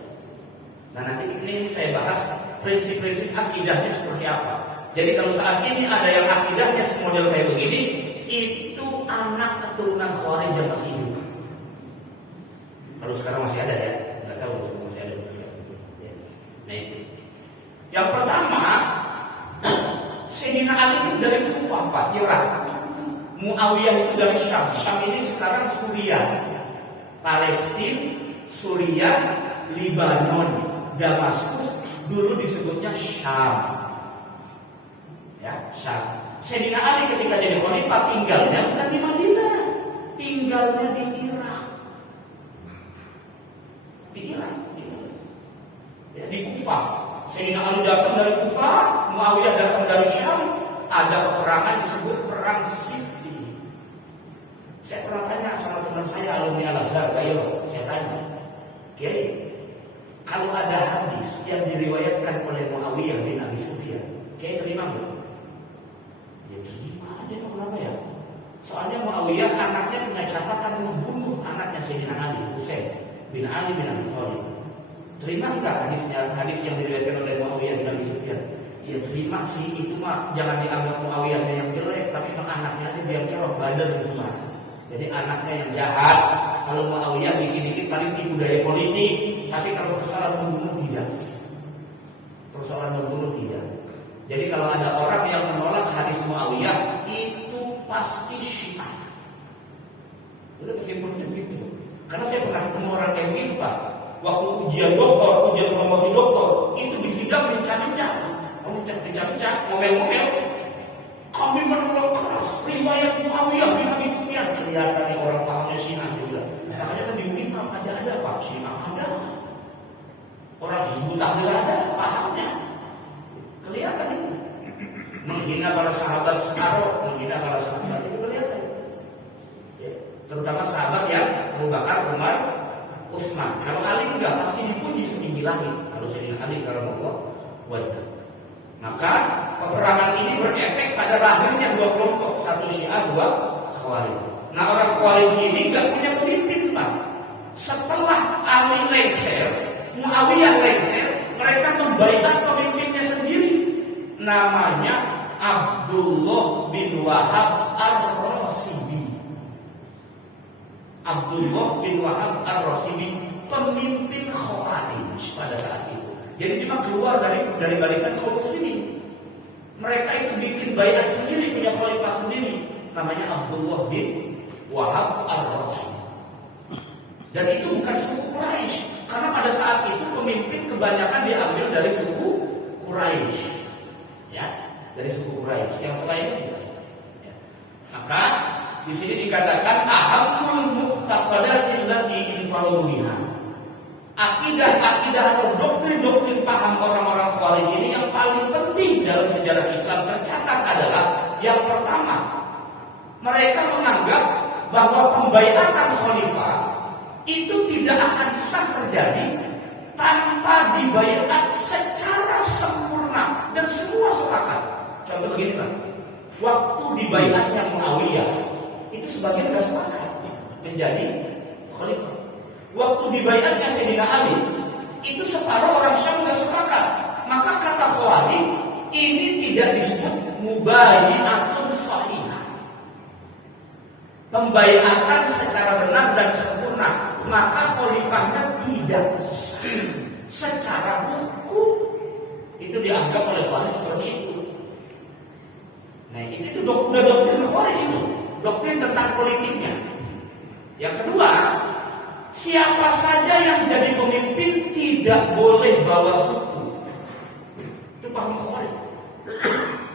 Nah nanti ini saya bahas prinsip-prinsip akidahnya seperti apa. Jadi kalau saat ini ada yang akidahnya semodel kayak begini, itu anak keturunan Khawarij yang masih hidup. Kalau sekarang masih ada ya, nggak tahu masih ada. Nah itu. Yang pertama, Sayyidina Ali itu dari Kufah, Pak, Irak. Muawiyah itu dari Syam. Syam ini sekarang Suriah, Palestina, Suriah, Libanon, Damaskus. Dulu disebutnya Syam. Ya, Syam. Sayyidina Ali ketika jadi khalifah tinggalnya bukan di Madinah, tinggalnya di Irak. Ya, di Kufah. Sayyidina Ali datang dari Kufah, Muawiyah datang dari Syam. Ada peperangan disebut perang Siffin. Saya pernah tanya sama teman saya alumni Al-Azhar, Kairo. Saya tanya, Kiai, kalau ada hadis yang diriwayatkan oleh Muawiyah bin Abi Sufyan, Kiai terima nggak? Ya terima aja, kenapa ya? Soalnya Muawiyah anaknya punya catatan membunuh anaknya Sayyidina Ali, Husain bin Ali bin Abi Thalib. Terima enggak hadis yang diriwayatkan oleh Muawiyah bin Abi Sufyan? Ya terima sih, itu mah jangan dianggap Muawiyahnya yang jelek, tapi memang anaknya aja biar kerok Badar itu mah. Jadi anaknya yang jahat. Kalau Muawiyah dikit-dikit paling tipu daya politik, tapi kalau persoalan membunuh tidak. Jadi kalau ada orang yang menolak hadis Muawiyah, itu pasti Syiah. Udah kesimpulannya begitu. Karena saya pernah ketemu orang kayak begitu Pak. Waktu ujian doktor, ujian promosi doktor, itu di sidang bincang-bincang, ngomel-ngomel. Kami menolak keras riwayat Muawiyah bin Abi Sufyan. Kelihatan nih orang pahamnya Syiah juga. Makanya kan di UIN apa aja ada Pak, Syiah ada. Orang Hizbut Tahrir ada, pahamnya. Kelihatan itu. Menghina para sahabat separuh, menghina para sahabat itu kelihatan. Ya. Terutama sahabat yang Abu Bakar, Umar, Utsman. Kalau Ali enggak, pasti dipuji setinggi langit. Kalau Sayyidina Ali karramallahu wajhah. Maka peperangan ini berefek pada lahirnya dua kelompok, satu Syiah, dua Khawarij. Nah orang Khawarij ini enggak punya pemimpin Pak. Setelah Ali lengser, Muawiyah lengser, mereka membaiat pemimpinnya sendiri. Namanya Abdullah bin Wahab Ar-Rasibi. Abdullah bin Wahab Ar-Rasibi, pemimpin Khawarij pada saat itu. Jadi cuma keluar dari barisan kaum muslimin. Mereka itu bikin baiat sendiri, punya khalifah sendiri. Namanya Abdullah bin Wahab Ar-Rasibi. Dan itu bukan suku Quraisy, karena pada saat itu pemimpin kebanyakan diambil dari suku Quraisy. Ya, dari suku Quraisy. Yang selain itu tidak. Ya. Maka di sini dikatakan ahammul mu'taqadatil lati infaru biha. Akidah-akidah atau doktrin-doktrin paham orang-orang Khawarij ini yang paling penting dalam sejarah Islam tercatat adalah yang pertama, mereka menganggap bahwa pembaiatan khalifah itu tidak akan sah terjadi tanpa dibaiat secara sempurna dan semua sepakat. Contoh begini Pak, waktu dibaiatnya Muawiyah itu sebagian nggak sepakat menjadi khalifah. Waktu dibaiatnya Sayyidina Ali itu separuh orang Syam nggak sepakat. Maka kata Khawarij ini tidak disebut mubaiatun shahihah, pembaiatan secara benar dan sempurna. Maka khalifahnya tidak secara hukum. Itu dianggap oleh Khawarij seperti itu. Nah itu udah doktrin Khawarij itu, doktrin tentang politiknya. Yang kedua, siapa saja yang jadi pemimpin tidak boleh bawa suku. Itu paham Khawarij.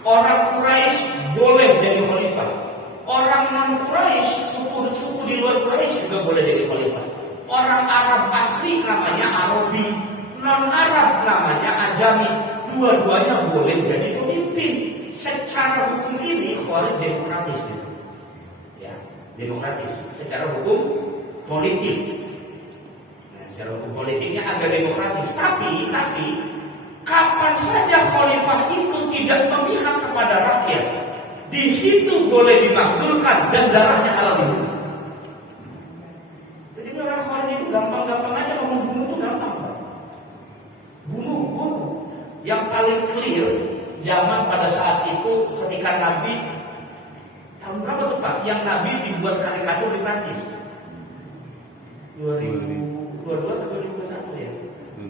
Orang Quraisy boleh jadi khalifah. Orang non Quraisy, suku di luar Quraisy juga boleh jadi khalifah. Orang Arab asli namanya Arabi, non Arab namanya Ajami. Dua-duanya boleh jadi pemimpin. Secara hukum ini Khawarij demokratis gitu. Ya, demokratis. Secara hukum politik. Secara hukum politiknya agak demokratis, tapi kapan saja khalifah itu tidak memihak kepada rakyat, di situ boleh dimakzulkan dan darahnya halal dibunuh. Jadi orang Khawarij itu gampang-gampang aja ngomong bunuh itu gampang. Bunuh. Yang paling clear zaman pada saat itu ketika Nabi tahun berapa tuh Pak? Yang Nabi dibuat karikatur di Prancis. 2022 atau 2021 ya.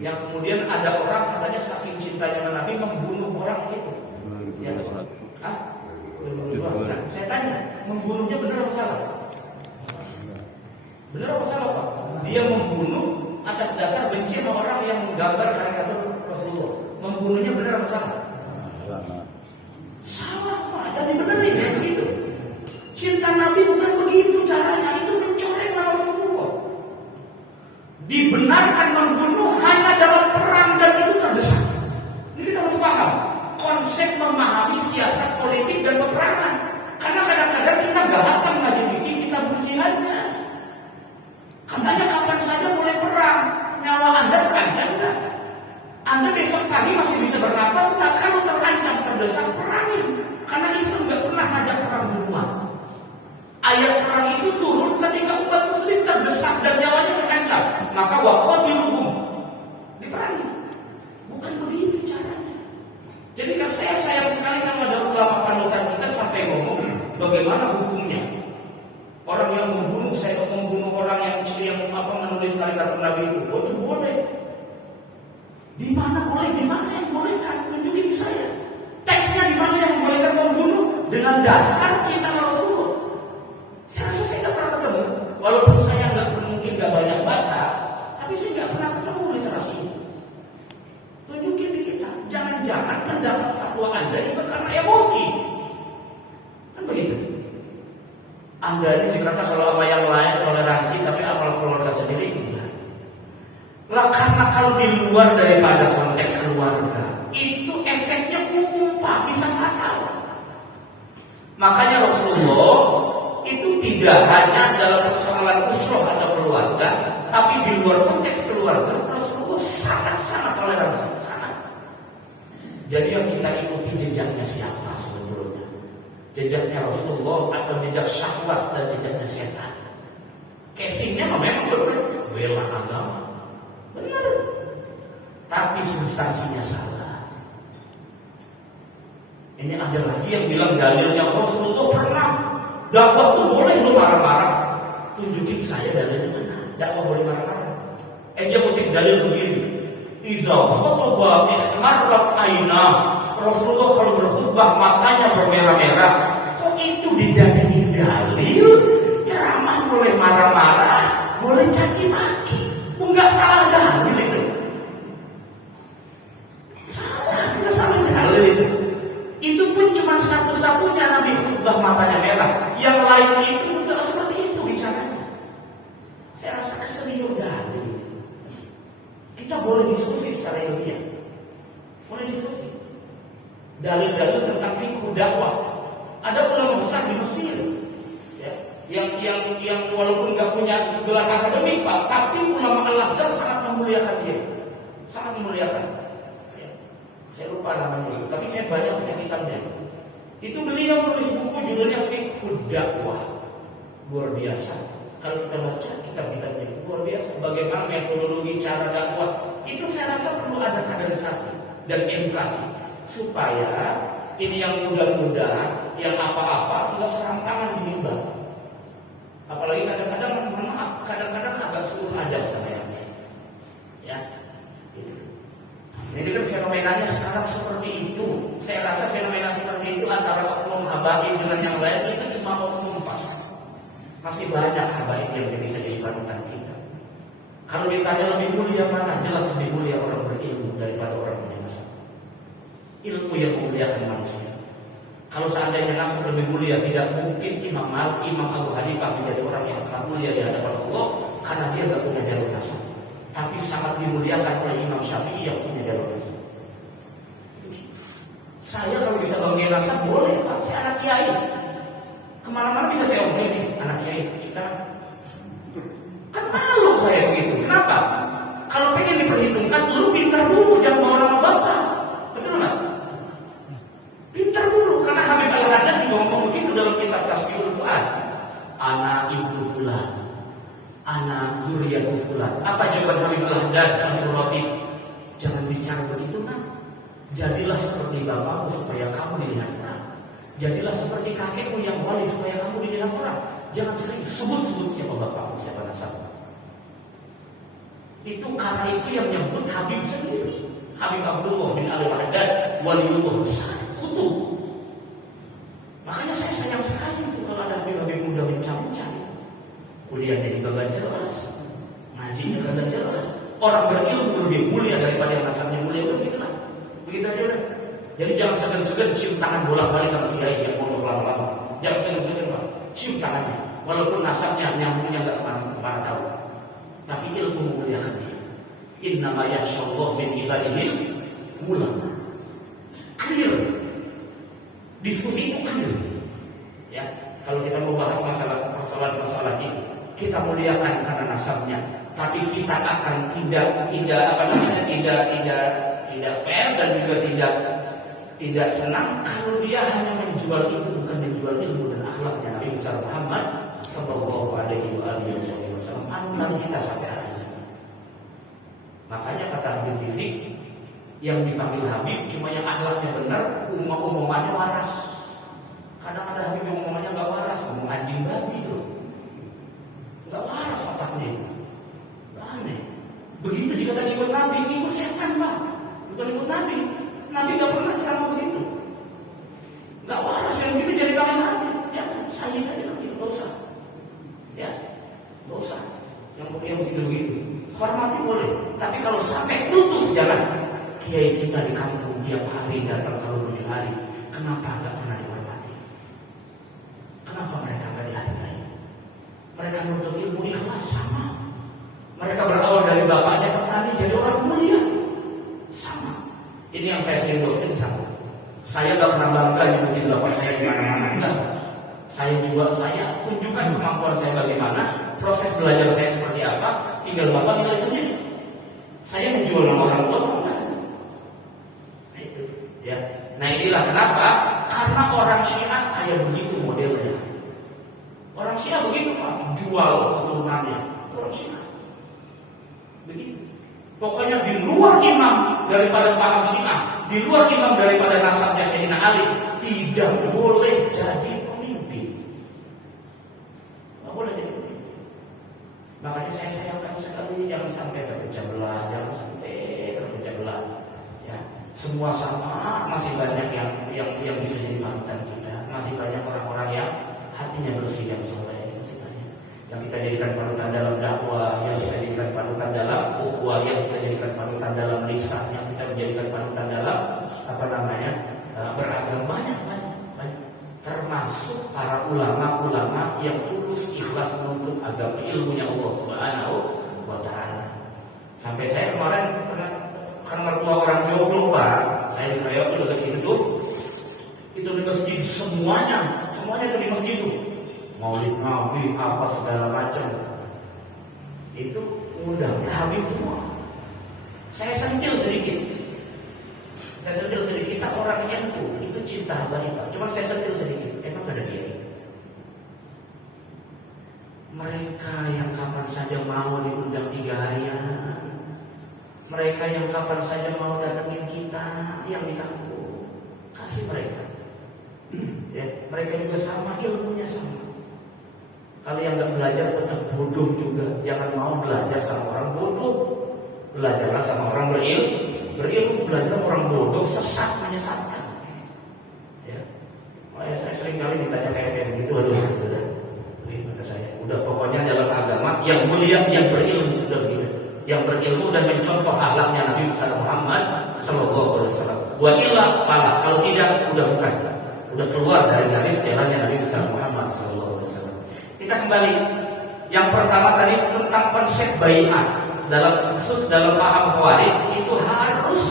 Yang kemudian ada orang katanya saking cintanya sama Nabi membunuh orang itu. Ya. Ah? 2022. Nah, saya tanya, membunuhnya benar atau salah? Benar atau salah Pak? Dia membunuh atas dasar benci sama orang yang menggambar karikatur Rasulullah. Membunuhnya benar atau salah? Salah Pak, jadi benerin ya begitu. Cinta Nabi bukan begitu caranya, itu mencoreng nama Rasulullah. Dibenarkan membunuh hanya dalam perang dan itu terdesak. Ini kita harus paham konsep memahami siasat politik dan peperangan. Karena kadang-kadang kita gak hatam ngaji fikih, kita berjihadnya. Katanya kapan saja boleh perang, nyawa Anda terancam enggak? Anda besok pagi masih bisa bernafas, tak kalau terancam terdesak perangin. Karena Islam gak pernah ngajak perang di rumah. Ayat perang itu turun ketika umat muslim terdesak dan nyawanya terancam. Maka waqatiluhum, diperangi. Bukan begitu caranya. Jadi kan saya sayang sekali kan ada ulama panutan kita sampai ngomong bagaimana hukumnya. Orang yang membunuh orang yang menulis karikatur Nabi itu, itu boleh. Di mana boleh, di mana yang bolehkan? Tunjukin saya. Teksnya di mana yang membolehkan membunuh dengan dasar cinta Rasulullah. Saya rasa saya nggak pernah ketemu, walaupun saya mungkin nggak baca Anda ini Jakarta kalau sama yang lain toleransi, tapi amal keluarga sendiri enggak. Lah karena kalau di luar daripada konteks keluarga, itu efeknya umum Pak, bisa fatal. Makanya Rasulullah itu tidak hanya dalam persoalan usroh atau keluarga, tapi di luar konteks keluarga Rasulullah sangat-sangat toleransi, sangat. Jadi yang kita ikuti jejaknya siapa sebetulnya? Jejaknya Rasulullah atau jejak syahwat dan jejaknya setan? Casingnya memang benar, bela agama, benar, tapi substansinya salah. Ini ada lagi yang bilang dalilnya Rasulullah pernah dakwah tuh boleh lu marah-marah. Tunjukin saya dalilnya mana? Dakwah boleh marah-marah. Eja kutip dalil begini. Iza khutbah ihmarrat aina. Rasulullah kalau berkhutbah matanya bermerah-merah. Kok itu dijadiin dalil? Ceramah boleh marah-marah, boleh caci maki. Enggak salah dalil itu. Enggak salah dalil itu. Itu pun cuma satu-satunya Nabi khutbah matanya merah. Yang lain itu enggak seperti itu bicaranya. Saya rasa keseriusan dalil. Kita boleh diskusi secara ilmiah. Boleh diskusi. Dalil-dalil tentang fikih dakwah. Ada ulama besar di Mesir, ya, yang walaupun nggak punya gelar akademik Pak, tapi ulama Al-Azhar sangat memuliakan dia, sangat memuliakan. Ya, saya lupa namanya, tapi saya banyak punya kitabnya. Itu beliau menulis buku judulnya Fiqhud Dakwah, luar biasa. Kalau kita baca kitab-kitabnya luar biasa. Bagaimana metodologi cara dakwah itu saya rasa perlu ada kaderisasi dan edukasi supaya ini yang muda-muda, yang apa-apa nggak serantangan di mimbar. Apalagi kadang-kadang, maaf, kadang-kadang agak suruh aja sama yang ya. Gitu. Ini kan fenomenanya sekarang seperti itu. Saya rasa fenomena seperti itu antara oknum habaib dengan yang lain itu cuma oknum Pak. Masih banyak habaib yang bisa jadi panutan kita. Kalau ditanya lebih mulia mana, jelas lebih mulia orang berilmu daripada orang punya nasab. Ilmu yang memuliakan manusia. Kalau seandainya nasab lebih mulia, tidak mungkin Imam Abu Hanifah menjadi orang yang sangat mulia di hadapan Allah karena dia tidak punya jalur nasab. Tapi sangat dimuliakan oleh Imam Syafi'i yang punya jalur nasab. Saya kalau bisa bangga nasab boleh Pak, saya anak kiai. Kemana-mana bisa saya omongin nih, anak kiai kita. Kan malu saya begitu. Kenapa? Kalau pengen diperhitungkan, lu pintar dulu, jangan bawa nama bapak. Betul nggak? Pintar dulu, karena Habib Al-Haddad juga ngomong begitu dalam kitab Tasbihul Fuad. Ana ibnu fulan, ana zuriyatu fulan. Apa jawaban Habib Al-Haddad Sahibul Ratib? Jangan bicara begitu nak. Jadilah seperti bapakmu supaya kamu dilihat orang. Jadilah seperti kakekmu yang wali supaya kamu dilihat orang. Jangan sering sebut-sebut siapa bapakmu, siapa nasabmu. Itu karena itu yang menyebut Habib sendiri. Habib Abdullah bin Al-Haddad waliullah besar, kutub. Makanya saya sayang sekali itu kalau ada Habib-Habib muda bincang-bincang. Kuliahnya juga gak jelas, ngajinya gak jelas. Orang berilmu lebih mulia daripada yang nasabnya mulia, begitu lah. Begitu aja udah. Jadi jangan segan-segan cium tangan bolak-balik sama kiai yang ngomong lama-lama. Jangan segan-segan Pak, cium tangannya. Walaupun nasabnya nyambungnya gak kemana-mana tahu. Tapi ilmu memuliakan dia. Innama yakhshallahu min ibadihil ulama. Clear. Diskusi itu clear. Ya, kalau kita mau bahas masalah ini, kita muliakan karena nasabnya. Tapi kita akan tidak fair dan juga tidak senang kalau dia hanya menjual itu, bukan menjual ilmu dan akhlaknya Nabi besar Muhammad sallallahu alaihi wasallam. Panutan kita sampai akhir zaman. Makanya kata Habib Rizik, yang dipanggil Habib cuma yang akhlaknya benar, umumannya waras. Kadang ada Habib yang umumannya nggak waras, ngomong anjing babi loh, nggak waras otaknya itu. Aneh. Begitu jika tadi ikut Nabi, ikut setan Pak, bukan ikut Nabi. Nabi nggak pernah ceramah begitu. Nggak waras yang begitu jadi panggil Nabi. Ya, saya aja Nabi, nggak usah. Ya, nggak usah. Yang begitu-begitu. Hormati boleh, tapi kalau sampai kultus jangan. Kiai kita di kampung tiap hari datang kalau 7 hari, kenapa nggak pernah dihormati? Kenapa mereka nggak dihargai? mereka menuntut ilmu ikhlas sama. Mereka berawal dari bapaknya petani jadi orang mulia, sama. Ini yang saya sering rutin sama. Saya gak pernah bangga nyebutin bapak saya di mana-mana, enggak. Saya tunjukkan kemampuan saya bagaimana, proses belajar saya seperti apa, tinggal bapak nilai sendiri. Saya menjual nama orang tua enggak. Nah itu, ya. Nah inilah kenapa, karena orang Syiah kayak begitu modelnya. Orang Syiah begitu Pak, jual keturunannya. Orang Syiah begitu. Pokoknya di luar imam daripada paham Syiah, di luar imam daripada nasabnya Sayyidina Ali, tidak boleh jadi pemimpin. Tidak boleh jadi pemimpin. Makanya saya sayangkan sekali, jangan sampai terpecah belah, jangan sampai terpecah belah. Ya, semua sama, masih banyak yang bisa jadi panutan kita, masih banyak orang-orang yang hatinya bersih dan soleh, masih banyak yang kita jadikan panutan dalam dakwah, yang kita jadikan panutan dalam ukhuwah, yang kita jadikan panutan dalam lisan, yang kita jadikan panutan dalam beragam, banyak. Termasuk para ulama-ulama yang tulus ikhlas menuntut agama ilmunya Allah Subhanahu wa Ta'ala. Sampai saya kemarin pernah, kan mertua orang jomblo Pak, saya di Kreo itu dekat situ tuh, itu di masjid semuanya itu di masjid itu, Maulid Nabi apa segala macam, itu undangnya Habib semua. Saya sentil sedikit, kita orang NU itu cinta baik Pak, cuma saya sentil sedikit, emang gak ada kiai. Mereka yang kapan saja mau diundang 3 harian, mereka yang kapan saja mau datangin kita yang di kampung, kasih mereka. Ya, mereka juga sama, ilmunya sama. Kalau yang nggak belajar tetap bodoh juga, jangan mau belajar sama orang bodoh. Belajarlah sama orang berilmu, belajar sama orang bodoh sesat, menyesatkan. Ya, saya sering kali ditanya kayak gitu, udah saya, udah pokoknya dalam agama yang mulia, yang berilmu, udah gitu. Yang berilmu dan mencontoh akhlaknya Nabi Muhammad Sallallahu Alaihi Wasallam. Wa illa fala, kalau tidak udah keluar dari garis jalannya Nabi Muhammad Sallallahu Alaihi Wasallam. Kita kembali, yang pertama tadi tentang konsep bai'ah dalam khusus dalam paham Khawarij itu harus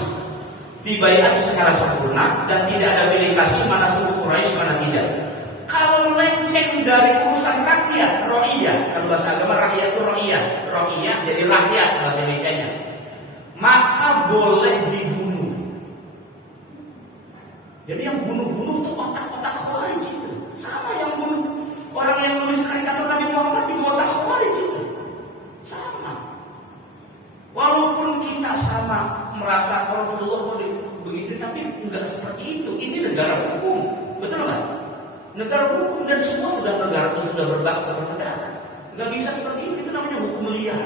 dibaiat secara sempurna dan tidak ada pilih kasih mana suku Quraisy mana tidak. Kalau melenceng dari urusan rakyat, ro'iyah, kalau bahasa agama rakyat itu ro'iyah jadi rakyat bahasa Indonesianya, maka boleh dibunuh. Jadi yang bunuh-bunuh itu otak-otak Khawarij itu, sama yang bunuh orang yang menulis karikatur Nabi Muhammad di otak Khawarij itu, sama. Walaupun kita sama merasa Rasulullah begitu, tapi enggak seperti itu. Ini negara hukum, betul nggak? Negara hukum dan semua sudah berbangsa bernegara. Nggak bisa seperti itu namanya hukum liar.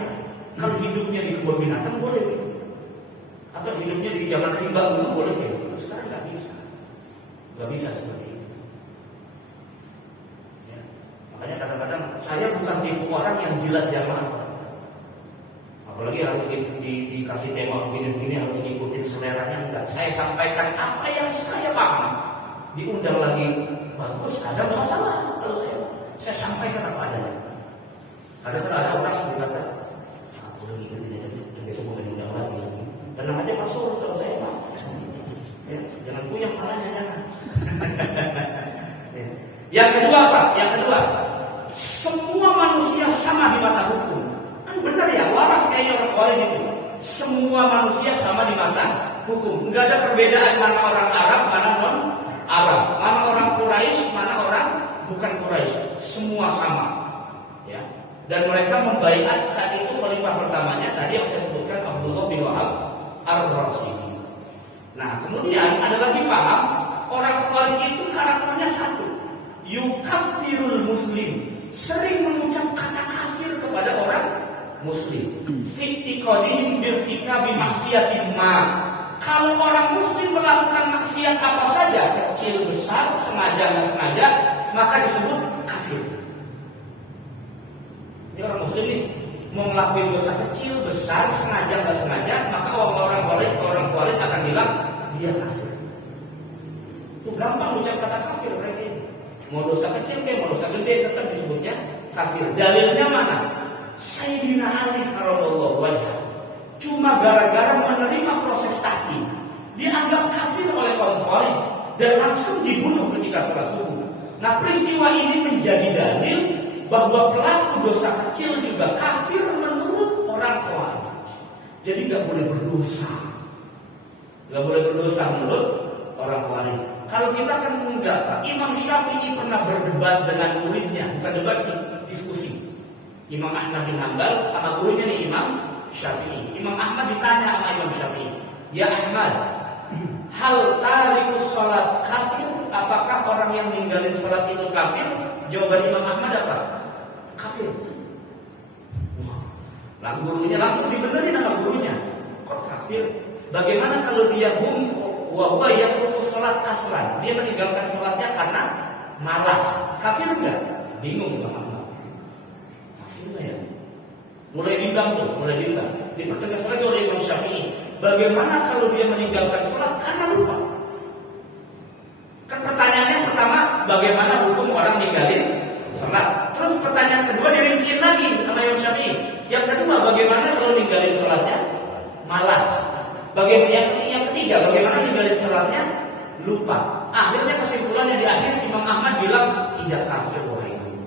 Kalau hidupnya di kebun binatang boleh gitu, atau hidupnya di zaman rimba dulu boleh gitu. Sekarang nggak bisa seperti itu. Ya. Makanya kadang-kadang saya bukan tipe orang yang jilat zaman. Apalagi harus dikasih tema begini-begini harus ngikutin seleranya, enggak. Saya sampaikan apa yang saya paham. Diundang lagi bagus, ada nggak masalah kalau saya sampaikan apa adanya. Kadang ada orang yang berkata, aku lagi ini besok mau diundang lagi. Tenang aja masuk kalau saya Pak. Ya, jangan punya malahnya jangan. Ya. Yang kedua Pak, semua manusia sama di mata hukum. Kan benar ya, waras kayak orang Khawarij itu. Semua manusia sama di mata hukum. Enggak ada perbedaan mana orang Arab, mana non Arab, mana orang Quraisy, mana orang bukan Quraisy. Semua sama. Ya. Dan mereka membaiat saat itu khalifah pertamanya tadi yang saya sebutkan Abdullah bin Wahab Ar-Rasyidi. Nah, kemudian ada lagi paham orang Khawarij itu karakternya satu. Yukaffirul muslim, sering mengucap kata kafir kepada orang muslim. Fi'tiqadihim birtikabi maksiatin ma. Kalau orang muslim melakukan maksiat apa saja, kecil besar, sengaja nggak sengaja, maka disebut kafir. Ini orang muslim nih mau ngelakuin dosa kecil besar, sengaja nggak sengaja, maka orang Khawarij akan bilang dia kafir. Itu gampang ucap kata kafir mereka ini. Mau dosa kecil kayak mau dosa gede tetap disebutnya kafir. Dalilnya mana? Sayyidina Ali karramallahu wajhah cuma gara-gara menerima proses tahkim dianggap kafir oleh kaum Khawarij dan langsung dibunuh ketika salat subuh. Nah, peristiwa ini menjadi dalil bahwa pelaku dosa kecil juga kafir menurut orang Khawarij. Jadi nggak boleh berdosa, nggak boleh berdosa menurut orang Khawarij. Kalau kita kan enggak, Pak. Imam Syafi'i pernah berdebat dengan muridnya, bukan debat sih, diskusi. Imam Ahmad bin Hanbal sama gurunya nih Imam Syafi'i. Imam Ahmad ditanya sama Imam Syafi'i, "Ya Ahmad, hal tarikus sholat kafir? Apakah orang yang ninggalin sholat itu kafir?" Jawaban Imam Ahmad apa? Kafir. Nah, gurunya langsung dibenerin sama gurunya. Kok kafir? Bagaimana kalau dia wa huwa yatruku sholat kasran? Dia meninggalkan sholatnya karena malas. Kafir enggak? Bingung Imam Ahmad. Kafir enggak ya? Mulai bimbang tuh, mulai bimbang. Dipertegas lagi oleh Imam Syafi'i. Bagaimana kalau dia meninggalkan sholat karena lupa? Kan pertanyaannya pertama, bagaimana hukum orang ninggalin sholat? Terus pertanyaan kedua dirinciin lagi sama Imam Syafi'i. Yang kedua, bagaimana kalau ninggalin sholatnya malas? Yang ketiga, bagaimana ninggalin sholatnya lupa? Akhirnya kesimpulannya di akhir Imam Ahmad bilang tidak kafir wahai guru.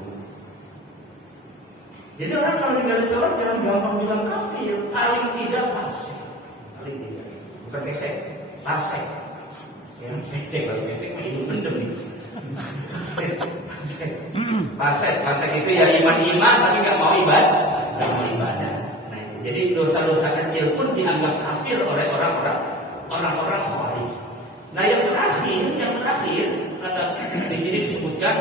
Jadi orang kalau ninggalin sholat jangan gampang bilang kafir, paling tidak fasik. Paling tidak, bukan pesek, fasik. Ya, pesek kalau pesek mah hidup mendem nih. Fasik itu ya iman tapi nggak mau ibadah. Nah, jadi dosa-dosa kecil pun dianggap kafir oleh orang-orang Khawarij. Nah, yang terakhir kata di sini disebutkan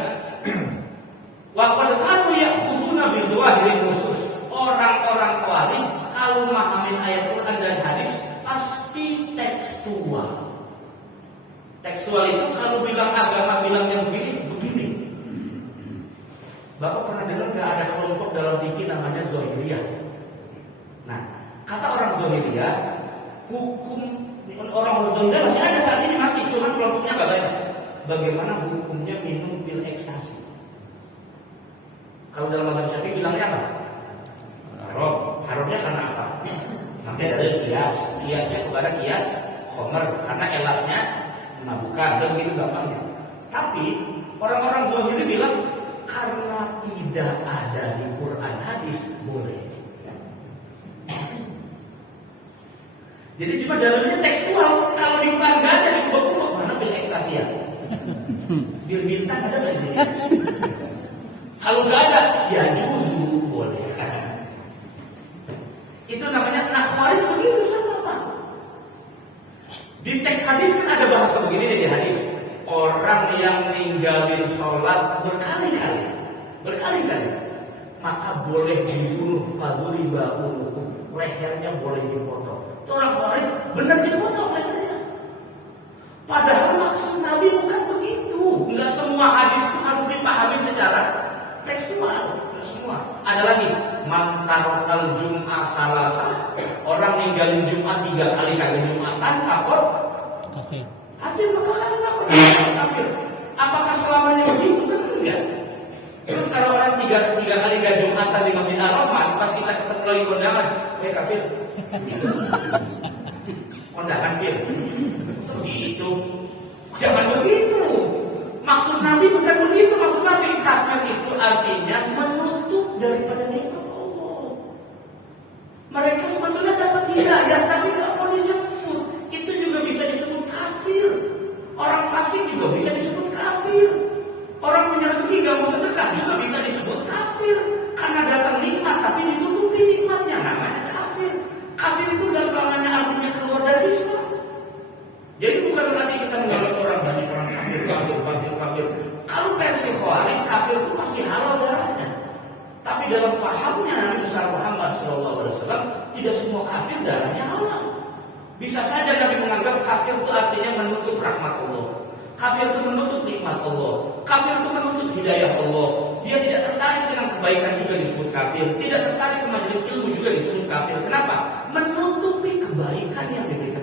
wa qad kanu ya'khuzuna bi zawahiri nusus. Orang-orang Khawarij kalau memahami ayat Quran dan hadis pasti tekstual. Tekstual itu kalau bilang agama bilangnya begini. Bapak pernah dengar nggak ada kelompok dalam fikih namanya Zahiriyah? Nah, kata orang Zahiriyah, hukum orang Zahiriyah masih ada saat ini masih, cuma kelompoknya nggak banyak. Bagaimana hukumnya minum pil ekstasi? Kalau dalam mazhab Syafi'i bilangnya apa? Haram. Haramnya karena apa? Nanti ada kiasnya kepada kias khomer karena elatnya bukan dan begitu gampangnya. Tapi orang-orang Zahiri bilang karena tidak ada di Quran hadis boleh. Jadi cuma dalilnya tekstual. Kalau di Quran nggak ada diubah-ubah mana pil ekstasi ya? Bir bintang ada nggak? Kalau nggak ada ya juzu boleh. Itu namanya Khawarij begitu sama Pak. Di teks hadis kan ada bahasa begini di hadis. Orang yang ninggalin sholat berkali-kali, maka boleh dibunuh faduriba unukum, lehernya boleh dipotong. Itu orang Khawarij benar dipotong lehernya. Padahal maksud Nabi bukan begitu. Enggak semua hadis itu harus dipahami secara tekstual, enggak semua. Ada lagi man tarokal jum'ah salasa, orang ninggalin Jumat 3 kali kagak Jumatan fakor kafir, maka kafir. Apakah selamanya begitu? Kan enggak. Terus kalau orang tiga kali gak Jumatan di Masjid Ar-Rahman, pas kita ketemu lagi kondangan, kafir. Kondangan fir. Begitu. Jangan begitu. Maksud Nabi bukan begitu. Maksud Nabi kafir itu artinya menutup daripada nikmat Allah. Mereka sebetulnya dapat hidayah tapi gak mau dijemput. Itu juga bisa disebut kafir. Orang fasik juga bisa disebut kafir. Orang punya rezeki gak mau sedekah juga bisa disebut kafir. Karena datang nikmat tapi ditutupi nikmatnya, namanya kafir. Kafir itu udah selamanya artinya keluar dari Islam. Jadi bukan berarti kita menganggap orang banyak orang kafir. Kalau versi Khawarij, kafir itu pasti halal darahnya. Tapi dalam pahamnya Nabi besar Muhammad SAW, tidak semua kafir darahnya halal. Bisa saja Nabi menganggap kafir itu artinya menutup rahmat Allah. Kafir itu menutup nikmat Allah. Kafir itu menutup hidayah Allah. Dia tidak tertarik dengan kebaikan juga disebut kafir. Tidak tertarik ke majelis ilmu juga disebut kafir. Kenapa? Menutupi kebaikan yang diberikan.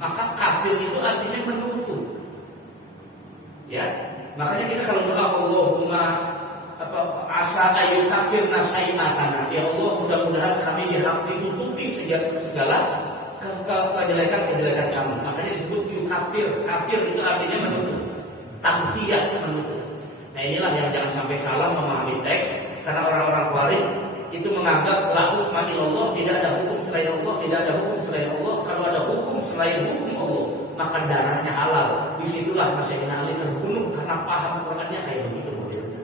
Maka kafir itu artinya menutup. Ya, makanya kita kalau doa Allahumma asa ayu kafirna sayiatana. Ya Allah, mudah-mudahan kami ditutupi segala kejelekan kami. Makanya disebut yukafir. Kafir itu artinya menutup. Taqtiyah, menutup. Nah inilah yang jangan sampai salah memahami teks, karena orang-orang Khawarij itu menganggap la hukma illallah, tidak ada hukum selain Allah, tidak ada hukum selain Allah. Kalau ada hukum selain hukum Allah, maka darahnya halal. Disitulah Sayyidina Ali terbunuh karena paham Qurannya kayak begitu modelnya.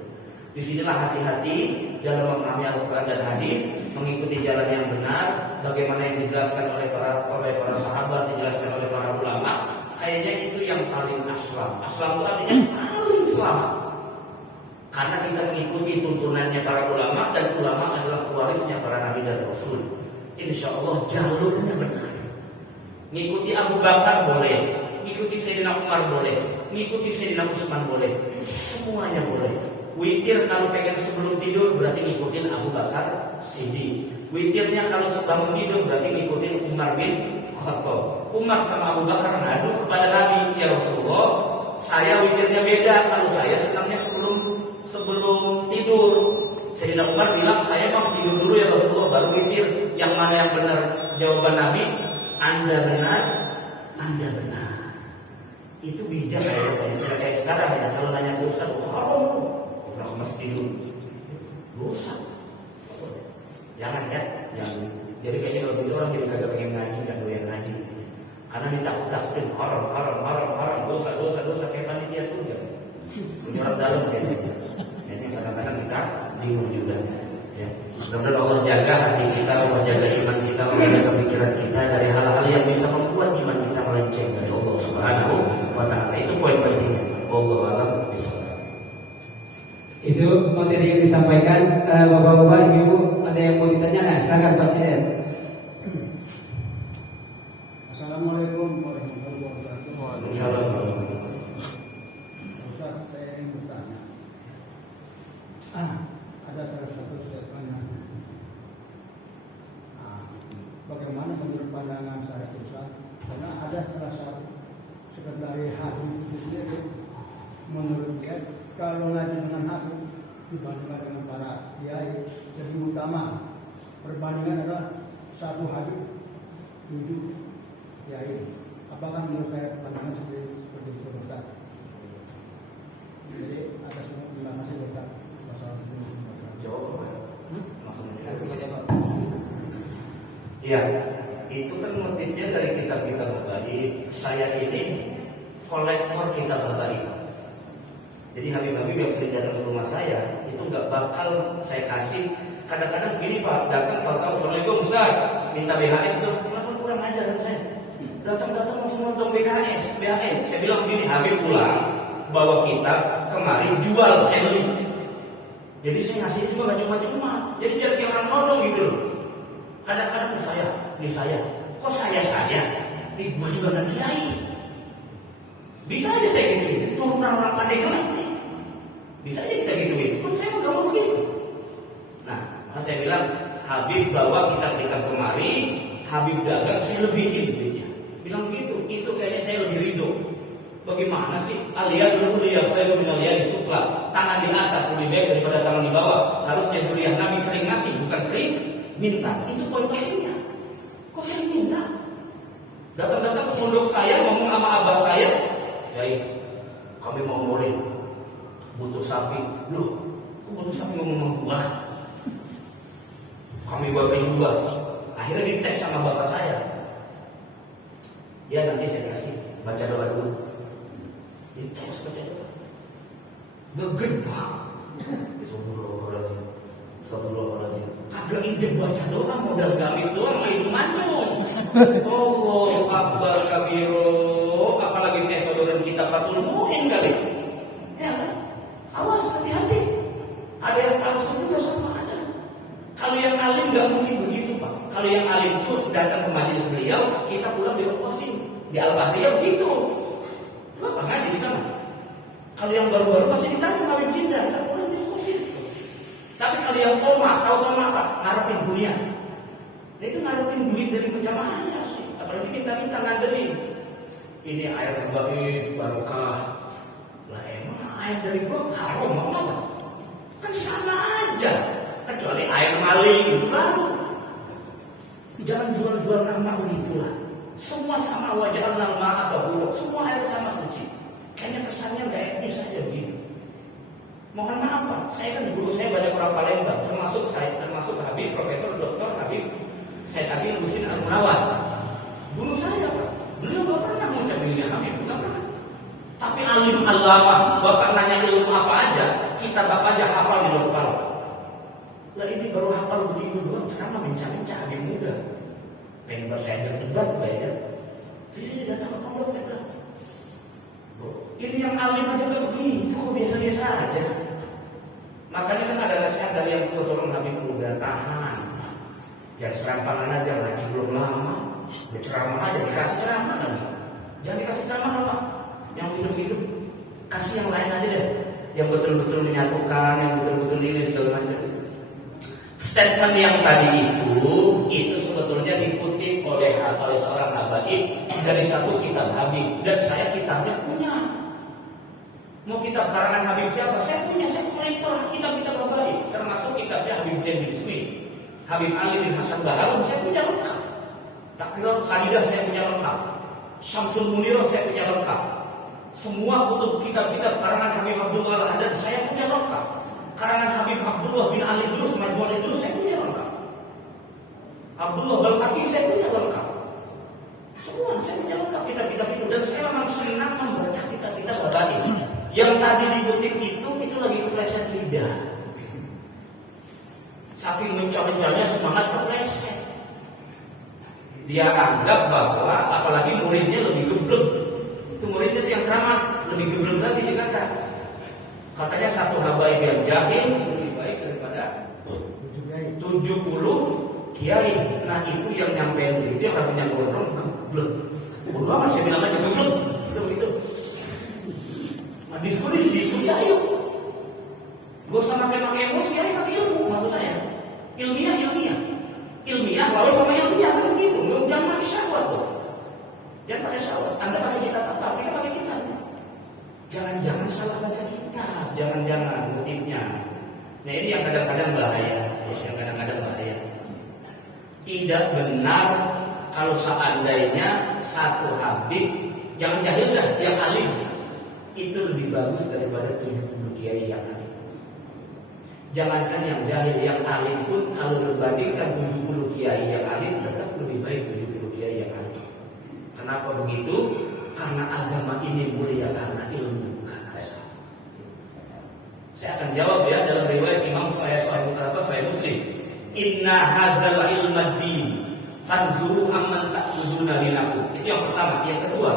Disinilah hati-hati dalam memahami Al-Quran dan hadis, mengikuti jalan yang benar, bagaimana yang dijelaskan oleh para sahabat, dijelaskan oleh para ulama. Kayaknya itu yang paling aslam. Aslam itu artinya paling selamat. Karena kita mengikuti tuntunannya para ulama, dan ulama adalah pewarisnya para nabi dan rasul. Insya Allah jalurnya benar. Ngikuti Abu Bakar boleh, ngikuti Sayyidina Umar boleh, ngikuti Sayyidina Utsman boleh, semuanya boleh. Witir kalau pengen sebelum tidur berarti ngikutin Abu Bakar Siddiq. Witirnya kalau sebelum tidur berarti ngikutin Umar bin Khattab. Umar sama Abu Bakar ngadu kepada Nabi, ya Rasulullah, saya witirnya beda, kalau saya senangnya sebelum tidur. Sayyidina Umar bilang, saya mau tidur dulu ya Rasulullah, baru witir. Yang mana yang benar? Jawaban Nabi, Anda benar, Anda benar. Itu bijak ya, kayak sekarang ya. Kalau nanya ke Ustaz, haram, udah mesti tidur, dosa. Jangan ya, jangan. Jadi kayaknya kalau gitu orang jadi kagak pengen ngaji, nggak doyan ngaji. Karena ditakut-takutin haram, dosa kayak panitia surga. Ini orang dalam kayaknya. Jadi kadang-kadang kita bingung juga. Ya. Mudah-mudahan Allah jaga hati kita, Allah jaga iman kita, Allah jaga pikiran kita dari hal-hal yang bisa membuat iman kita melenceng dari Allah Subhanahu wa Ta'ala. Itu poin pentingnya. Wallahu a'lam bishawab. Itu materi yang disampaikan. Bapak-bapak, ibu, ada yang mau ditanya? Nah, silakan Pak Syed. Assalamualaikum warahmatullahi wabarakatuh. Waalaikumsalam. Ustaz, saya ingin bertanya. Ada salah satu statement yang bagaimana menurut pandangan saya Ustaz? Karena ada salah satu sekretaris hakim itu sendiri, menurut dia kalau ngaji dengan hakim dibandingkan dengan para kiai, lebih utama perbandingan adalah satu hakim 7 kiai. Apakah menurut saya pandangan seperti itu Ustaz? Jadi atas terima kasih Ustaz. Jawab apa? Iya, itu kan motifnya dari kitab-kitab Habib. Saya ini kolektor kitab Habib. Jadi Habib-Habib yang sering datang ke rumah saya itu nggak bakal saya kasih. Kadang-kadang begini Pak, datang Pak, Assalamualaikum Ustaz, minta BHS tuh, kurang ajar saya. Datang-datang langsung nonton BHS. Saya bilang begini, Habib pulang bawa kitab kemari, jual, saya beli. Jadi saya ngasih juga nggak cuma-cuma. Jadi jangan kayak orang nodong gitu loh. Kadang-kadang di saya, kok saya, di gua juga nggak kiai. Bisa aja saya gituin, turunan orang pandai gelap nih. Bisa aja kita gituin, cuma saya nggak mau begitu. Nah, saya bilang Habib bawa kitab-kitab kemari, Habib dagang, saya lebihin duitnya. Bilang begitu, itu kayaknya saya lebih ridho. Bagaimana sih? Aliyah dulu dia khairu min aliyah disupla. Tangan di atas lebih baik daripada tangan di bawah. Harusnya suriah Nabi sering ngasih, bukan sering minta. Itu poin pentingnya. Kok sering minta? Datang-datang ke pondok saya, ngomong sama abah saya, Yai, kami mau murid, butuh sapi. Loh, kok butuh sapi ngomong sama gua? Kami bagai juga. Akhirnya dites sama bapak saya. Ya nanti saya kasih, baca doa dulu. Dites baca doa. Gegedang. Astagfirullahaladzim. Kagak ide baca doa, modal gamis doang, itu mancung. Allahu Akbar kabiro. Apalagi saya saudaraan kita Fatul Mu'in kali. Ya kan? Awas, hati-hati. Ada yang palsu juga sama ada. Kalau yang alim nggak mungkin begitu Pak. Kalau yang alim itu datang ke majelis beliau, kita pulang diongkosin. Di Al-Bahriyah gitu. Bapak ngaji di sana. Kalau yang baru-baru masih ditanya kawin cinta, kita pulang diongkosin. Tapi kalau yang toma, tahu toma apa? Ngarepin dunia. Nah, itu ngarepin duit dari penjamaahnya sih. Apalagi minta-minta ngandelin. Ini air Habib barokah. Lah emang air dari gua haram apa? Kan sama aja. Ali itu baru. Jangan jual-jual nama begitulah. Semua sama, wajah nama atau buruk, semua air sama suci. Kayaknya kesannya nggak etis saja begitu. Mohon maaf Pak, saya kan guru saya banyak orang Palembang, termasuk Habib Profesor Dr. Habib Said Abidin Husin Al-Munawwar. Guru saya Pak, beliau nggak pernah mengucap dirinya Habib, nggak pernah. Tapi alim alama, Bapak nanya ilmu apa aja, kita Bapak aja hafal di luar kepala. Lah ini baru hafal begitu doang, ceramah mencari-cari Habib muda. Pengen saya ajak debat kayaknya. Jadi datang ke pondok saya bilang, ini yang alim aja nggak begitu, kok biasa-biasa aja. Makanya kan ada nasihat dari yang tua, tolong Habib muda tahan. Jangan serampangan aja, lagi belum lama. Berceramah aja, dikasih ceramah lagi. Jangan dikasih ceramah lama. Yang hidup-hidup, kasih yang lain aja deh. Yang betul-betul menyatukan, yang betul-betul ini segala macam. Statement yang tadi itu sebetulnya dikutip oleh seorang habaib dari satu kitab Habib, dan saya kitabnya punya. Mau kitab karangan Habib siapa? Saya punya, saya kolektor kitab-kitab habaib, termasuk kitabnya Habib Zain bin Smith, Habib Ali bin Hasan Baharun, saya punya lengkap. Takror Sadidah saya punya lengkap. Syamsul Munir saya punya lengkap. Semua kutub kitab-kitab karangan Habib Abdullah Al-Haddad saya punya lengkap. Karangan Habib Abdullah bin Ali Idrus, Majmu'ah Idrus saya punya lengkap. Abdullah Balfaqih saya punya lengkap. Semua saya punya lengkap kitab-kitab itu, dan saya memang senang membaca kitab-kitab habaib. Yang tadi dikutip itu lagi kepleset lidah. Saking mencah-mencahnya semangat kepleset. Dia anggap bahwa apalagi muridnya lebih geblek. Itu muridnya yang ceramah lebih geblek lagi dikata. Katanya satu habaib yang jahil lebih baik daripada 70 kiai. Nah itu yang nyampein begitu, yang namanya gondrong geblek. Bodoh amat saya bilang aja geblek. Begitu. Nah, diskusi ayo. Gak usah pakai emosi, ayo pakai ilmu. Maksud saya ilmiah lawan sama ilmiah kan begitu. Jangan pakai syahwat tuh. Jangan pakai syahwat. Anda pakai kitab apa? Kita pakai kitab. Jangan-jangan salah baca kitab. Jangan-jangan motifnya. Nah ini yang kadang-kadang bahaya. Tidak benar kalau seandainya satu habib, jangan jahil dah, yang alim itu lebih bagus daripada 70 kiai yang alim. Jangankan yang jahil, yang alim pun kalau berbandingkan 70 kiai yang alim tetap lebih baik 70 kiai yang alim. Kenapa begitu? Karena agama ini mulia karena ilmu, bukan asal. Saya akan jawab ya dalam riwayat Imam Sahih Muslim. Inna hadzal ilma din fanzuru amman ta'khuzuna dinakum. Itu yang pertama. Yang kedua,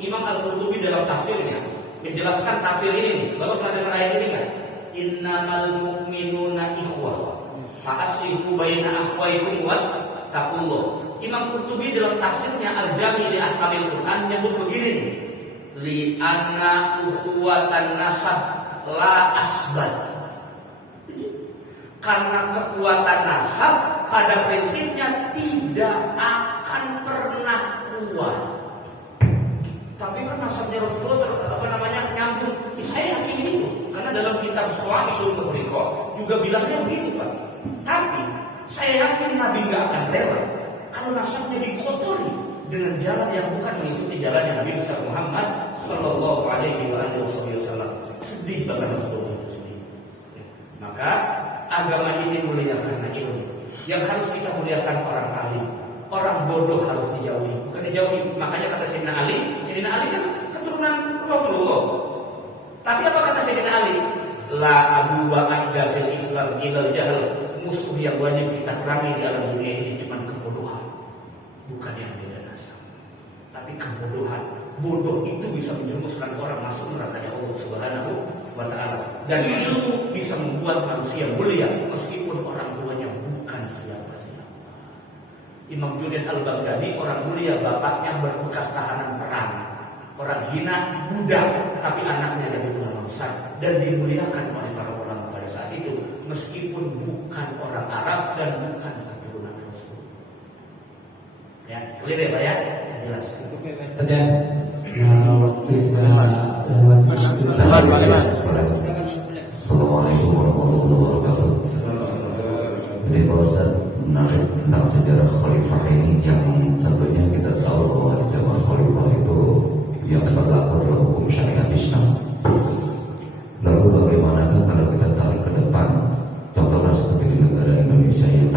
Imam Al-Qurtubi dalam tafsirnya menjelaskan tafsir ini nih. Bapak pernah dengar ayat ini kan? Innamal mu'minuna ikhwah fa aslihu baina akhwaykum wattaqullah. Imam Qurtubi dalam tafsirnya Al-Jami' li Ahkamil Quran menyebut begini nih. Li anna ukhuwatan nasab la asbad. Karena kekuatan nasab pada prinsipnya tidak akan pernah kuat. Tapi kan nasabnya Rasulullah nyambung. Saya yakin itu. Karena dalam kitab Sulamul Muhriqah juga bilangnya begitu Pak. Tapi saya yakin Nabi nggak akan rela kalau nasabnya dikotori dengan jalan yang bukan mengikuti jalannya Nabi besar Muhammad Sallallahu Alaihi Wasallam. Sedih banget Rasulullah itu sedih. Maka agama ini mulia karena ilmu. Yang harus kita muliakan orang alim. Orang bodoh harus dijauhi, bukan dijauhi. Makanya kata Sayyidina Ali kan keturunan Rasulullah. Tapi apa kata Sayyidina Ali? La adu wa adda fil Islam ilal jahl. Musuh yang wajib kita perangi di alam dunia ini cuma kebodohan, bukan yang beda nasab. Tapi kebodohan, bodoh itu bisa menjerumuskan orang masuk neraka Allah Subhanahu wa Ta'ala. Dan ilmu bisa membuat manusia mulia meskipun orang tuanya bukan siapa-siapa. Imam Junaid Al-Baghdadi orang mulia, bapaknya bekas tahanan perang, orang hina, budak, tapi anaknya jadi ulama besar dan dimuliakan oleh para ulama pada saat itu meskipun bukan orang Arab dan bukan keturunan Rasul. Ya, clear ya Pak ya? Jelas. Oke, saja. Nah, waktu Assalamualaikum warahmatullahi wabarakatuh. Jadi Pak Ustaz menarik tentang sejarah khalifah ini, yang tentunya kita tahu bahwa zaman khalifah itu yang berlaku adalah hukum syariat Islam. Lalu bagaimanakah kalau kita tarik ke depan, contohnya seperti di negara Indonesia yang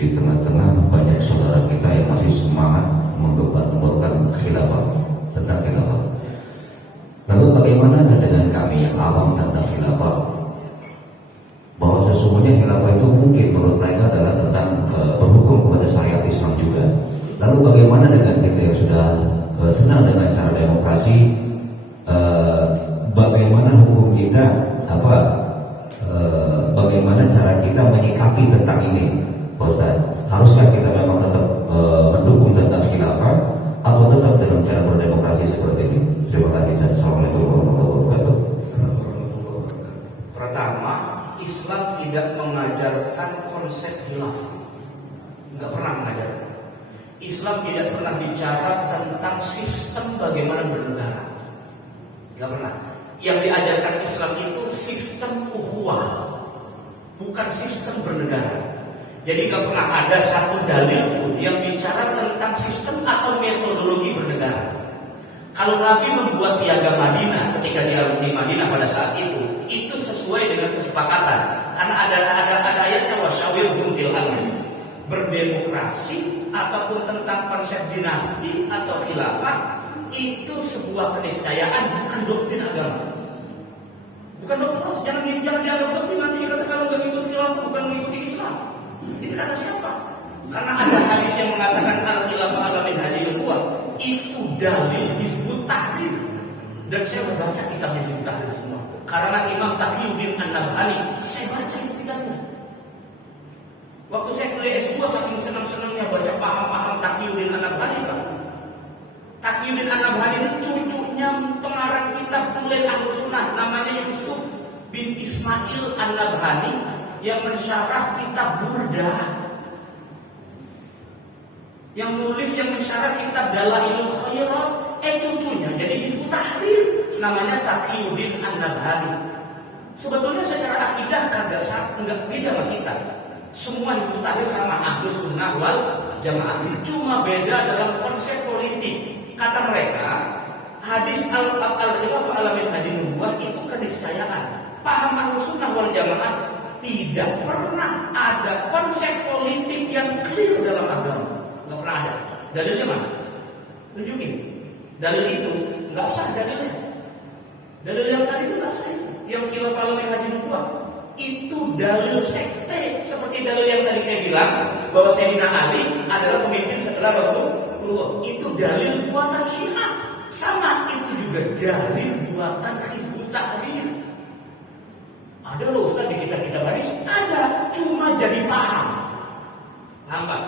di tengah-tengah banyak saudara kita yang masih semangat menggembar-gemborkan khilafah, tentang khilafah. Lalu bagaimana dengan kami yang awam tentang khilafah? Bahwa sesungguhnya khilafah itu mungkin menurut mereka adalah tentang berhukum kepada syariat Islam juga. Lalu bagaimana dengan kita yang sudah senang dengan cara demokrasi? Bagaimana hukum kita, bagaimana cara kita menyikapi tentang ini, Pak Ustaz? Haruskah kita memang tetap mendukung tentang khilafah atau tetap dengan cara berdemokrasi seperti ini? Terima kasih. Assalamualaikum warahmatullahi wabarakatuh. Pertama, Islam tidak mengajarkan konsep khilafah. Enggak pernah mengajarkan. Islam tidak pernah bicara tentang sistem bagaimana bernegara. Enggak pernah. Yang diajarkan Islam itu sistem ukhuwah, bukan sistem bernegara. Jadi nggak pernah ada satu dalil pun yang bicara tentang sistem atau metodologi bernegara. Kalau Nabi membuat piagam Madinah ketika dia di Madinah pada saat itu sesuai dengan kesepakatan. Karena ada ayatnya wasyawirhum fil amr. Berdemokrasi ataupun tentang konsep dinasti atau khilafah itu sebuah keniscayaan, bukan doktrin agama. Bukan doktrin, jangan dianggap doktrin. Nanti dikata kalau nggak ikut khilafah bukan mengikuti Islam. Ini kata siapa? Karena ada hadis yang mengatakan al-khilafah ala minhaji nubuwah. Itu dalil Hizbut Tahrir. Dan saya membaca kitabnya Hizbut Tahrir semua. Karena Imam Taqiyuddin An-Nabhani, saya baca itu kitabnya. Waktu saya kuliah S2 saking senang-senangnya baca paham-paham Taqiyuddin An-Nabhani, Pak. Taqiyuddin An-Nabhani ini cucunya pengarang kitab Tulen Ahlus-Sunnah, namanya Yusuf bin Ismail An-Nabhani, yang mensyarah kitab Burdah, yang nulis yang mensyarah kitab Dalailul Khairat, cucunya jadi Hizbut Tahrir, namanya Taqiyuddin An-Nabhani. Sebetulnya secara akidah enggak beda sama kita. Semua Hizbut Tahrir sama Ahlus Sunnah wal Jamaah, cuma beda dalam konsep politik. Kata mereka, hadis al-khilafah ala minhaji nubuwah itu keniscayaan. Paham Ahlus Sunnah wal Jamaah, tidak pernah ada konsep politik yang clear dalam agama. Nggak pernah ada. Dalilnya mana? Tunjukin. Dalil itu nggak sah dalilnya. Dalil yang tadi itu nggak sah itu. Yang khilafah ala minhaji nubuwah itu dalil sekte. Seperti dalil yang tadi saya bilang bahwa Sayyidina Ali adalah pemimpin setelah Rasulullah. Itu dalil buatan Syiah. Sama itu juga dalil buatan Hizbut Tahrir. Ada loh Ustaz di kitab-kitab hadis, ada, cuma jadi paham. Nampak?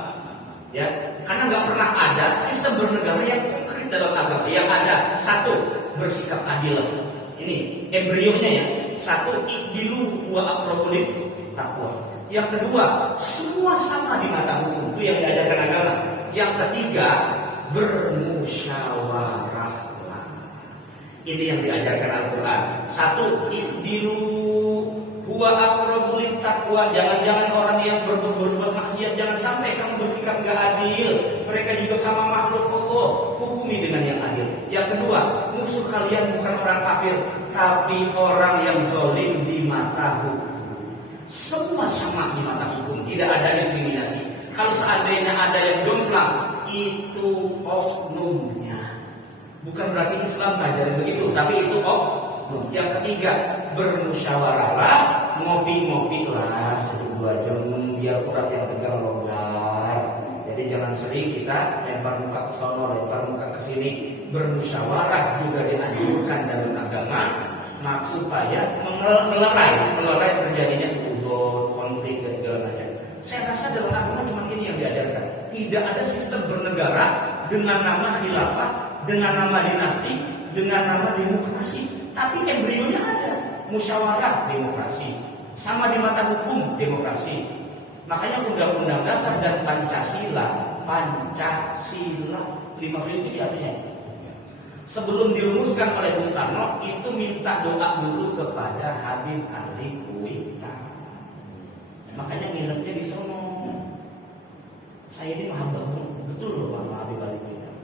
Ya, karena nggak pernah ada sistem bernegara yang konkret dalam agama. Yang ada satu, bersikap adil. Ini embrionya ya. Satu, i'dilu wa aqrabul taqwa. Yang kedua, semua sama di mata hukum. Itu yang diajarkan agama. Yang ketiga, bermusyawarah. Ini yang diajarkan Al-Quran. Satu, i'dilu huwa aqrabul taqwa. Jangan-jangan orang yang berbuat maksiat, jangan sampai kamu bersikap gak adil. Mereka juga sama makhluk Allah. Hukumi dengan yang adil. Yang kedua, musuh kalian bukan orang kafir, tapi orang yang zalim di mata hukum. Semua sama di mata hukum, tidak ada diskriminasi. Kalau seandainya ada yang jomplang, itu oknumnya. Bukan berarti Islam ngajarin begitu, tapi itu oknum. Yang ketiga, bermusyawarahlah, ngopi-ngopilah 1-2 jam, biar urat yang tegang longgar. Jadi jangan sering kita lempar muka ke sono, lempar muka ke sini. Bermusyawarah juga dianjurkan dalam agama, maksud supaya melerai terjadinya suzon, konflik dan segala macam. Saya rasa dalam agama cuma ini yang diajarkan. Tidak ada sistem bernegara dengan nama khilafah, dengan nama dinasti, dengan nama demokrasi. Tapi embrionya ada. Musyawarah demokrasi. Sama di mata hukum demokrasi. Makanya Undang-Undang Dasar dan Pancasila 5 prinsip artinya. Sebelum dirumuskan oleh Bung Karno, itu minta doa dulu kepada Habib Ali Kuita. Makanya nginepnya di sono. Saya ini mahabbah betul loh Pak Habib Ali Kuitang.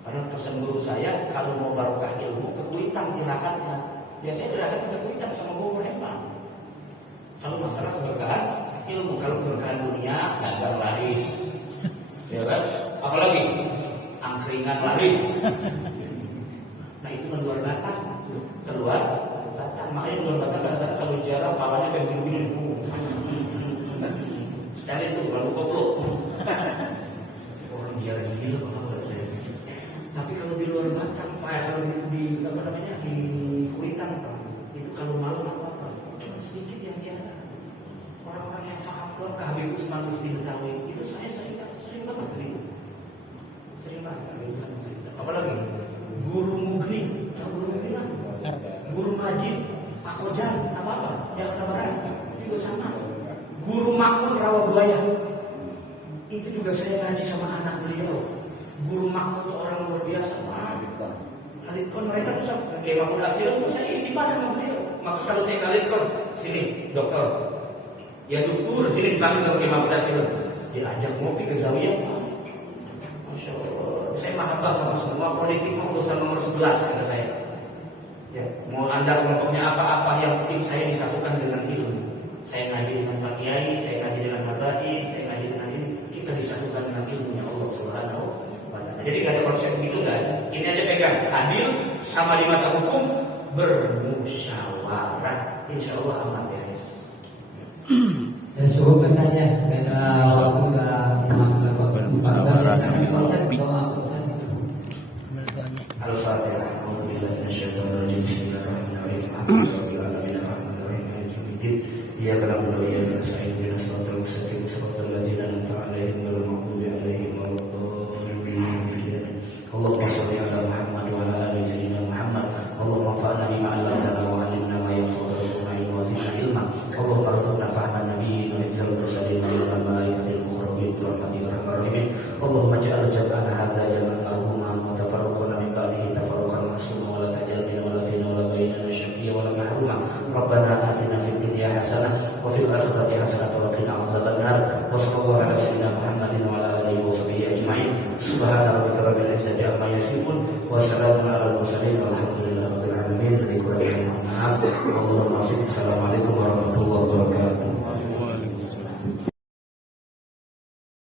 Karena pesan guru saya kalau mau barokah ilmu ke Kuitang tirakannya. Biasanya tirakat ke Kuitang sama guru hebat. Kalau masalah keberkahan ilmu, kalau keberkahan dunia dagang laris, ya kan? Apalagi angkringan laris. Nah itu kan luar batang, keluar batang. Makanya luar batang kadang-kadang kalau jarang palanya kayak begini. Sekali itu lalu koplo. Orang jarang gila kalau saya. Tapi kalau di luar batang, kalau di apa namanya di Kuitang, itu kalau malam apa cuma sedikit yang tiada. Orang-orang yang faham doang ke Habib Usman Mufti Betawi itu saya sering banget cerita. Sering banget Habib Usman Mufti Betawi. Apalagi Guru Mugni, tahu Guru Mugni lah? Guru Majid, Pak Kojan, apa-apa, Jakarta Barat juga sama. Guru Makmun Rawabuaya itu juga saya ngaji sama anak beliau. Guru Makmun itu orang luar biasa. Kalitkon mereka tuh kayak Mahmud Asir itu saya isi pada sama beliau. Maka kalau saya kalitkon sini dokter. Ya dokter sini dipanggil sama Kiai Mahmud Asir. Diajak ngopi ke Zawiyah. Masya Allah. Saya mahabbah sama semua politik mau urusan nomor 11 kata saya. Ya, mau anda kelompoknya apa-apa yang penting saya disatukan dengan ilmu. Saya ngaji dengan Pak Kiai, saya ngaji dengan Habaib, saya ngaji dengan ini. Kita disatukan dengan ilmunya Allah Subhanahu wa Ta'ala. Jadi nggak ada konsep begitu kan? Ini aja pegang. Adil sama di mata hukum bermusyawarah. Insya Allah aman beres. Dan cukupkan saja karena waktu Al-Fatihah. Alhamdulillah minasyaitonir rajim. Bismillahirrahmanirrahim. Alhamdulillahirabbil alamin arrahmanirrahim maliki yaumiddin. Iyyaka na'budu wa iyyaka nasta'in ihdinas siratal mustaqim siratal ladzina an'amta 'alaihim ghairil maghdubi 'alaihim waladdallin. Allahumma shalli 'ala Muhammad wa 'ala ali sayyidina Muhammad. Allahumma anfa'na bima 'allamtana wa 'allimna ma yanfa'una wa zidna ilma. Allahumma arzuqna fahman nabiyyin wa hifdzal mursalin wa ilmal malaikatil muqarrabin bi rahmatika ya arhamar rahimin. Allahumma ij'al jam'ana hadza jam'an marhuma wa tafarraqana min ba'dihi tafarraqan ma'suma wa la taj'al minna wa la fina wa la bainana syaqiyya wa la mahruma. Rabbana atina fid dunya hasanah wa fil akhirati hasanah wa qina adzabannar. Wa sallallahu ala sayyidina Muhammadin wa ala alihi wa sahbihi ajma'in. Subhana rabbika rabbil izzati amma yasifun wa salamun alal mursalin walhamdulillahi rabbil alamin. Assalamualaikum warahmatullahi wabarakatuh.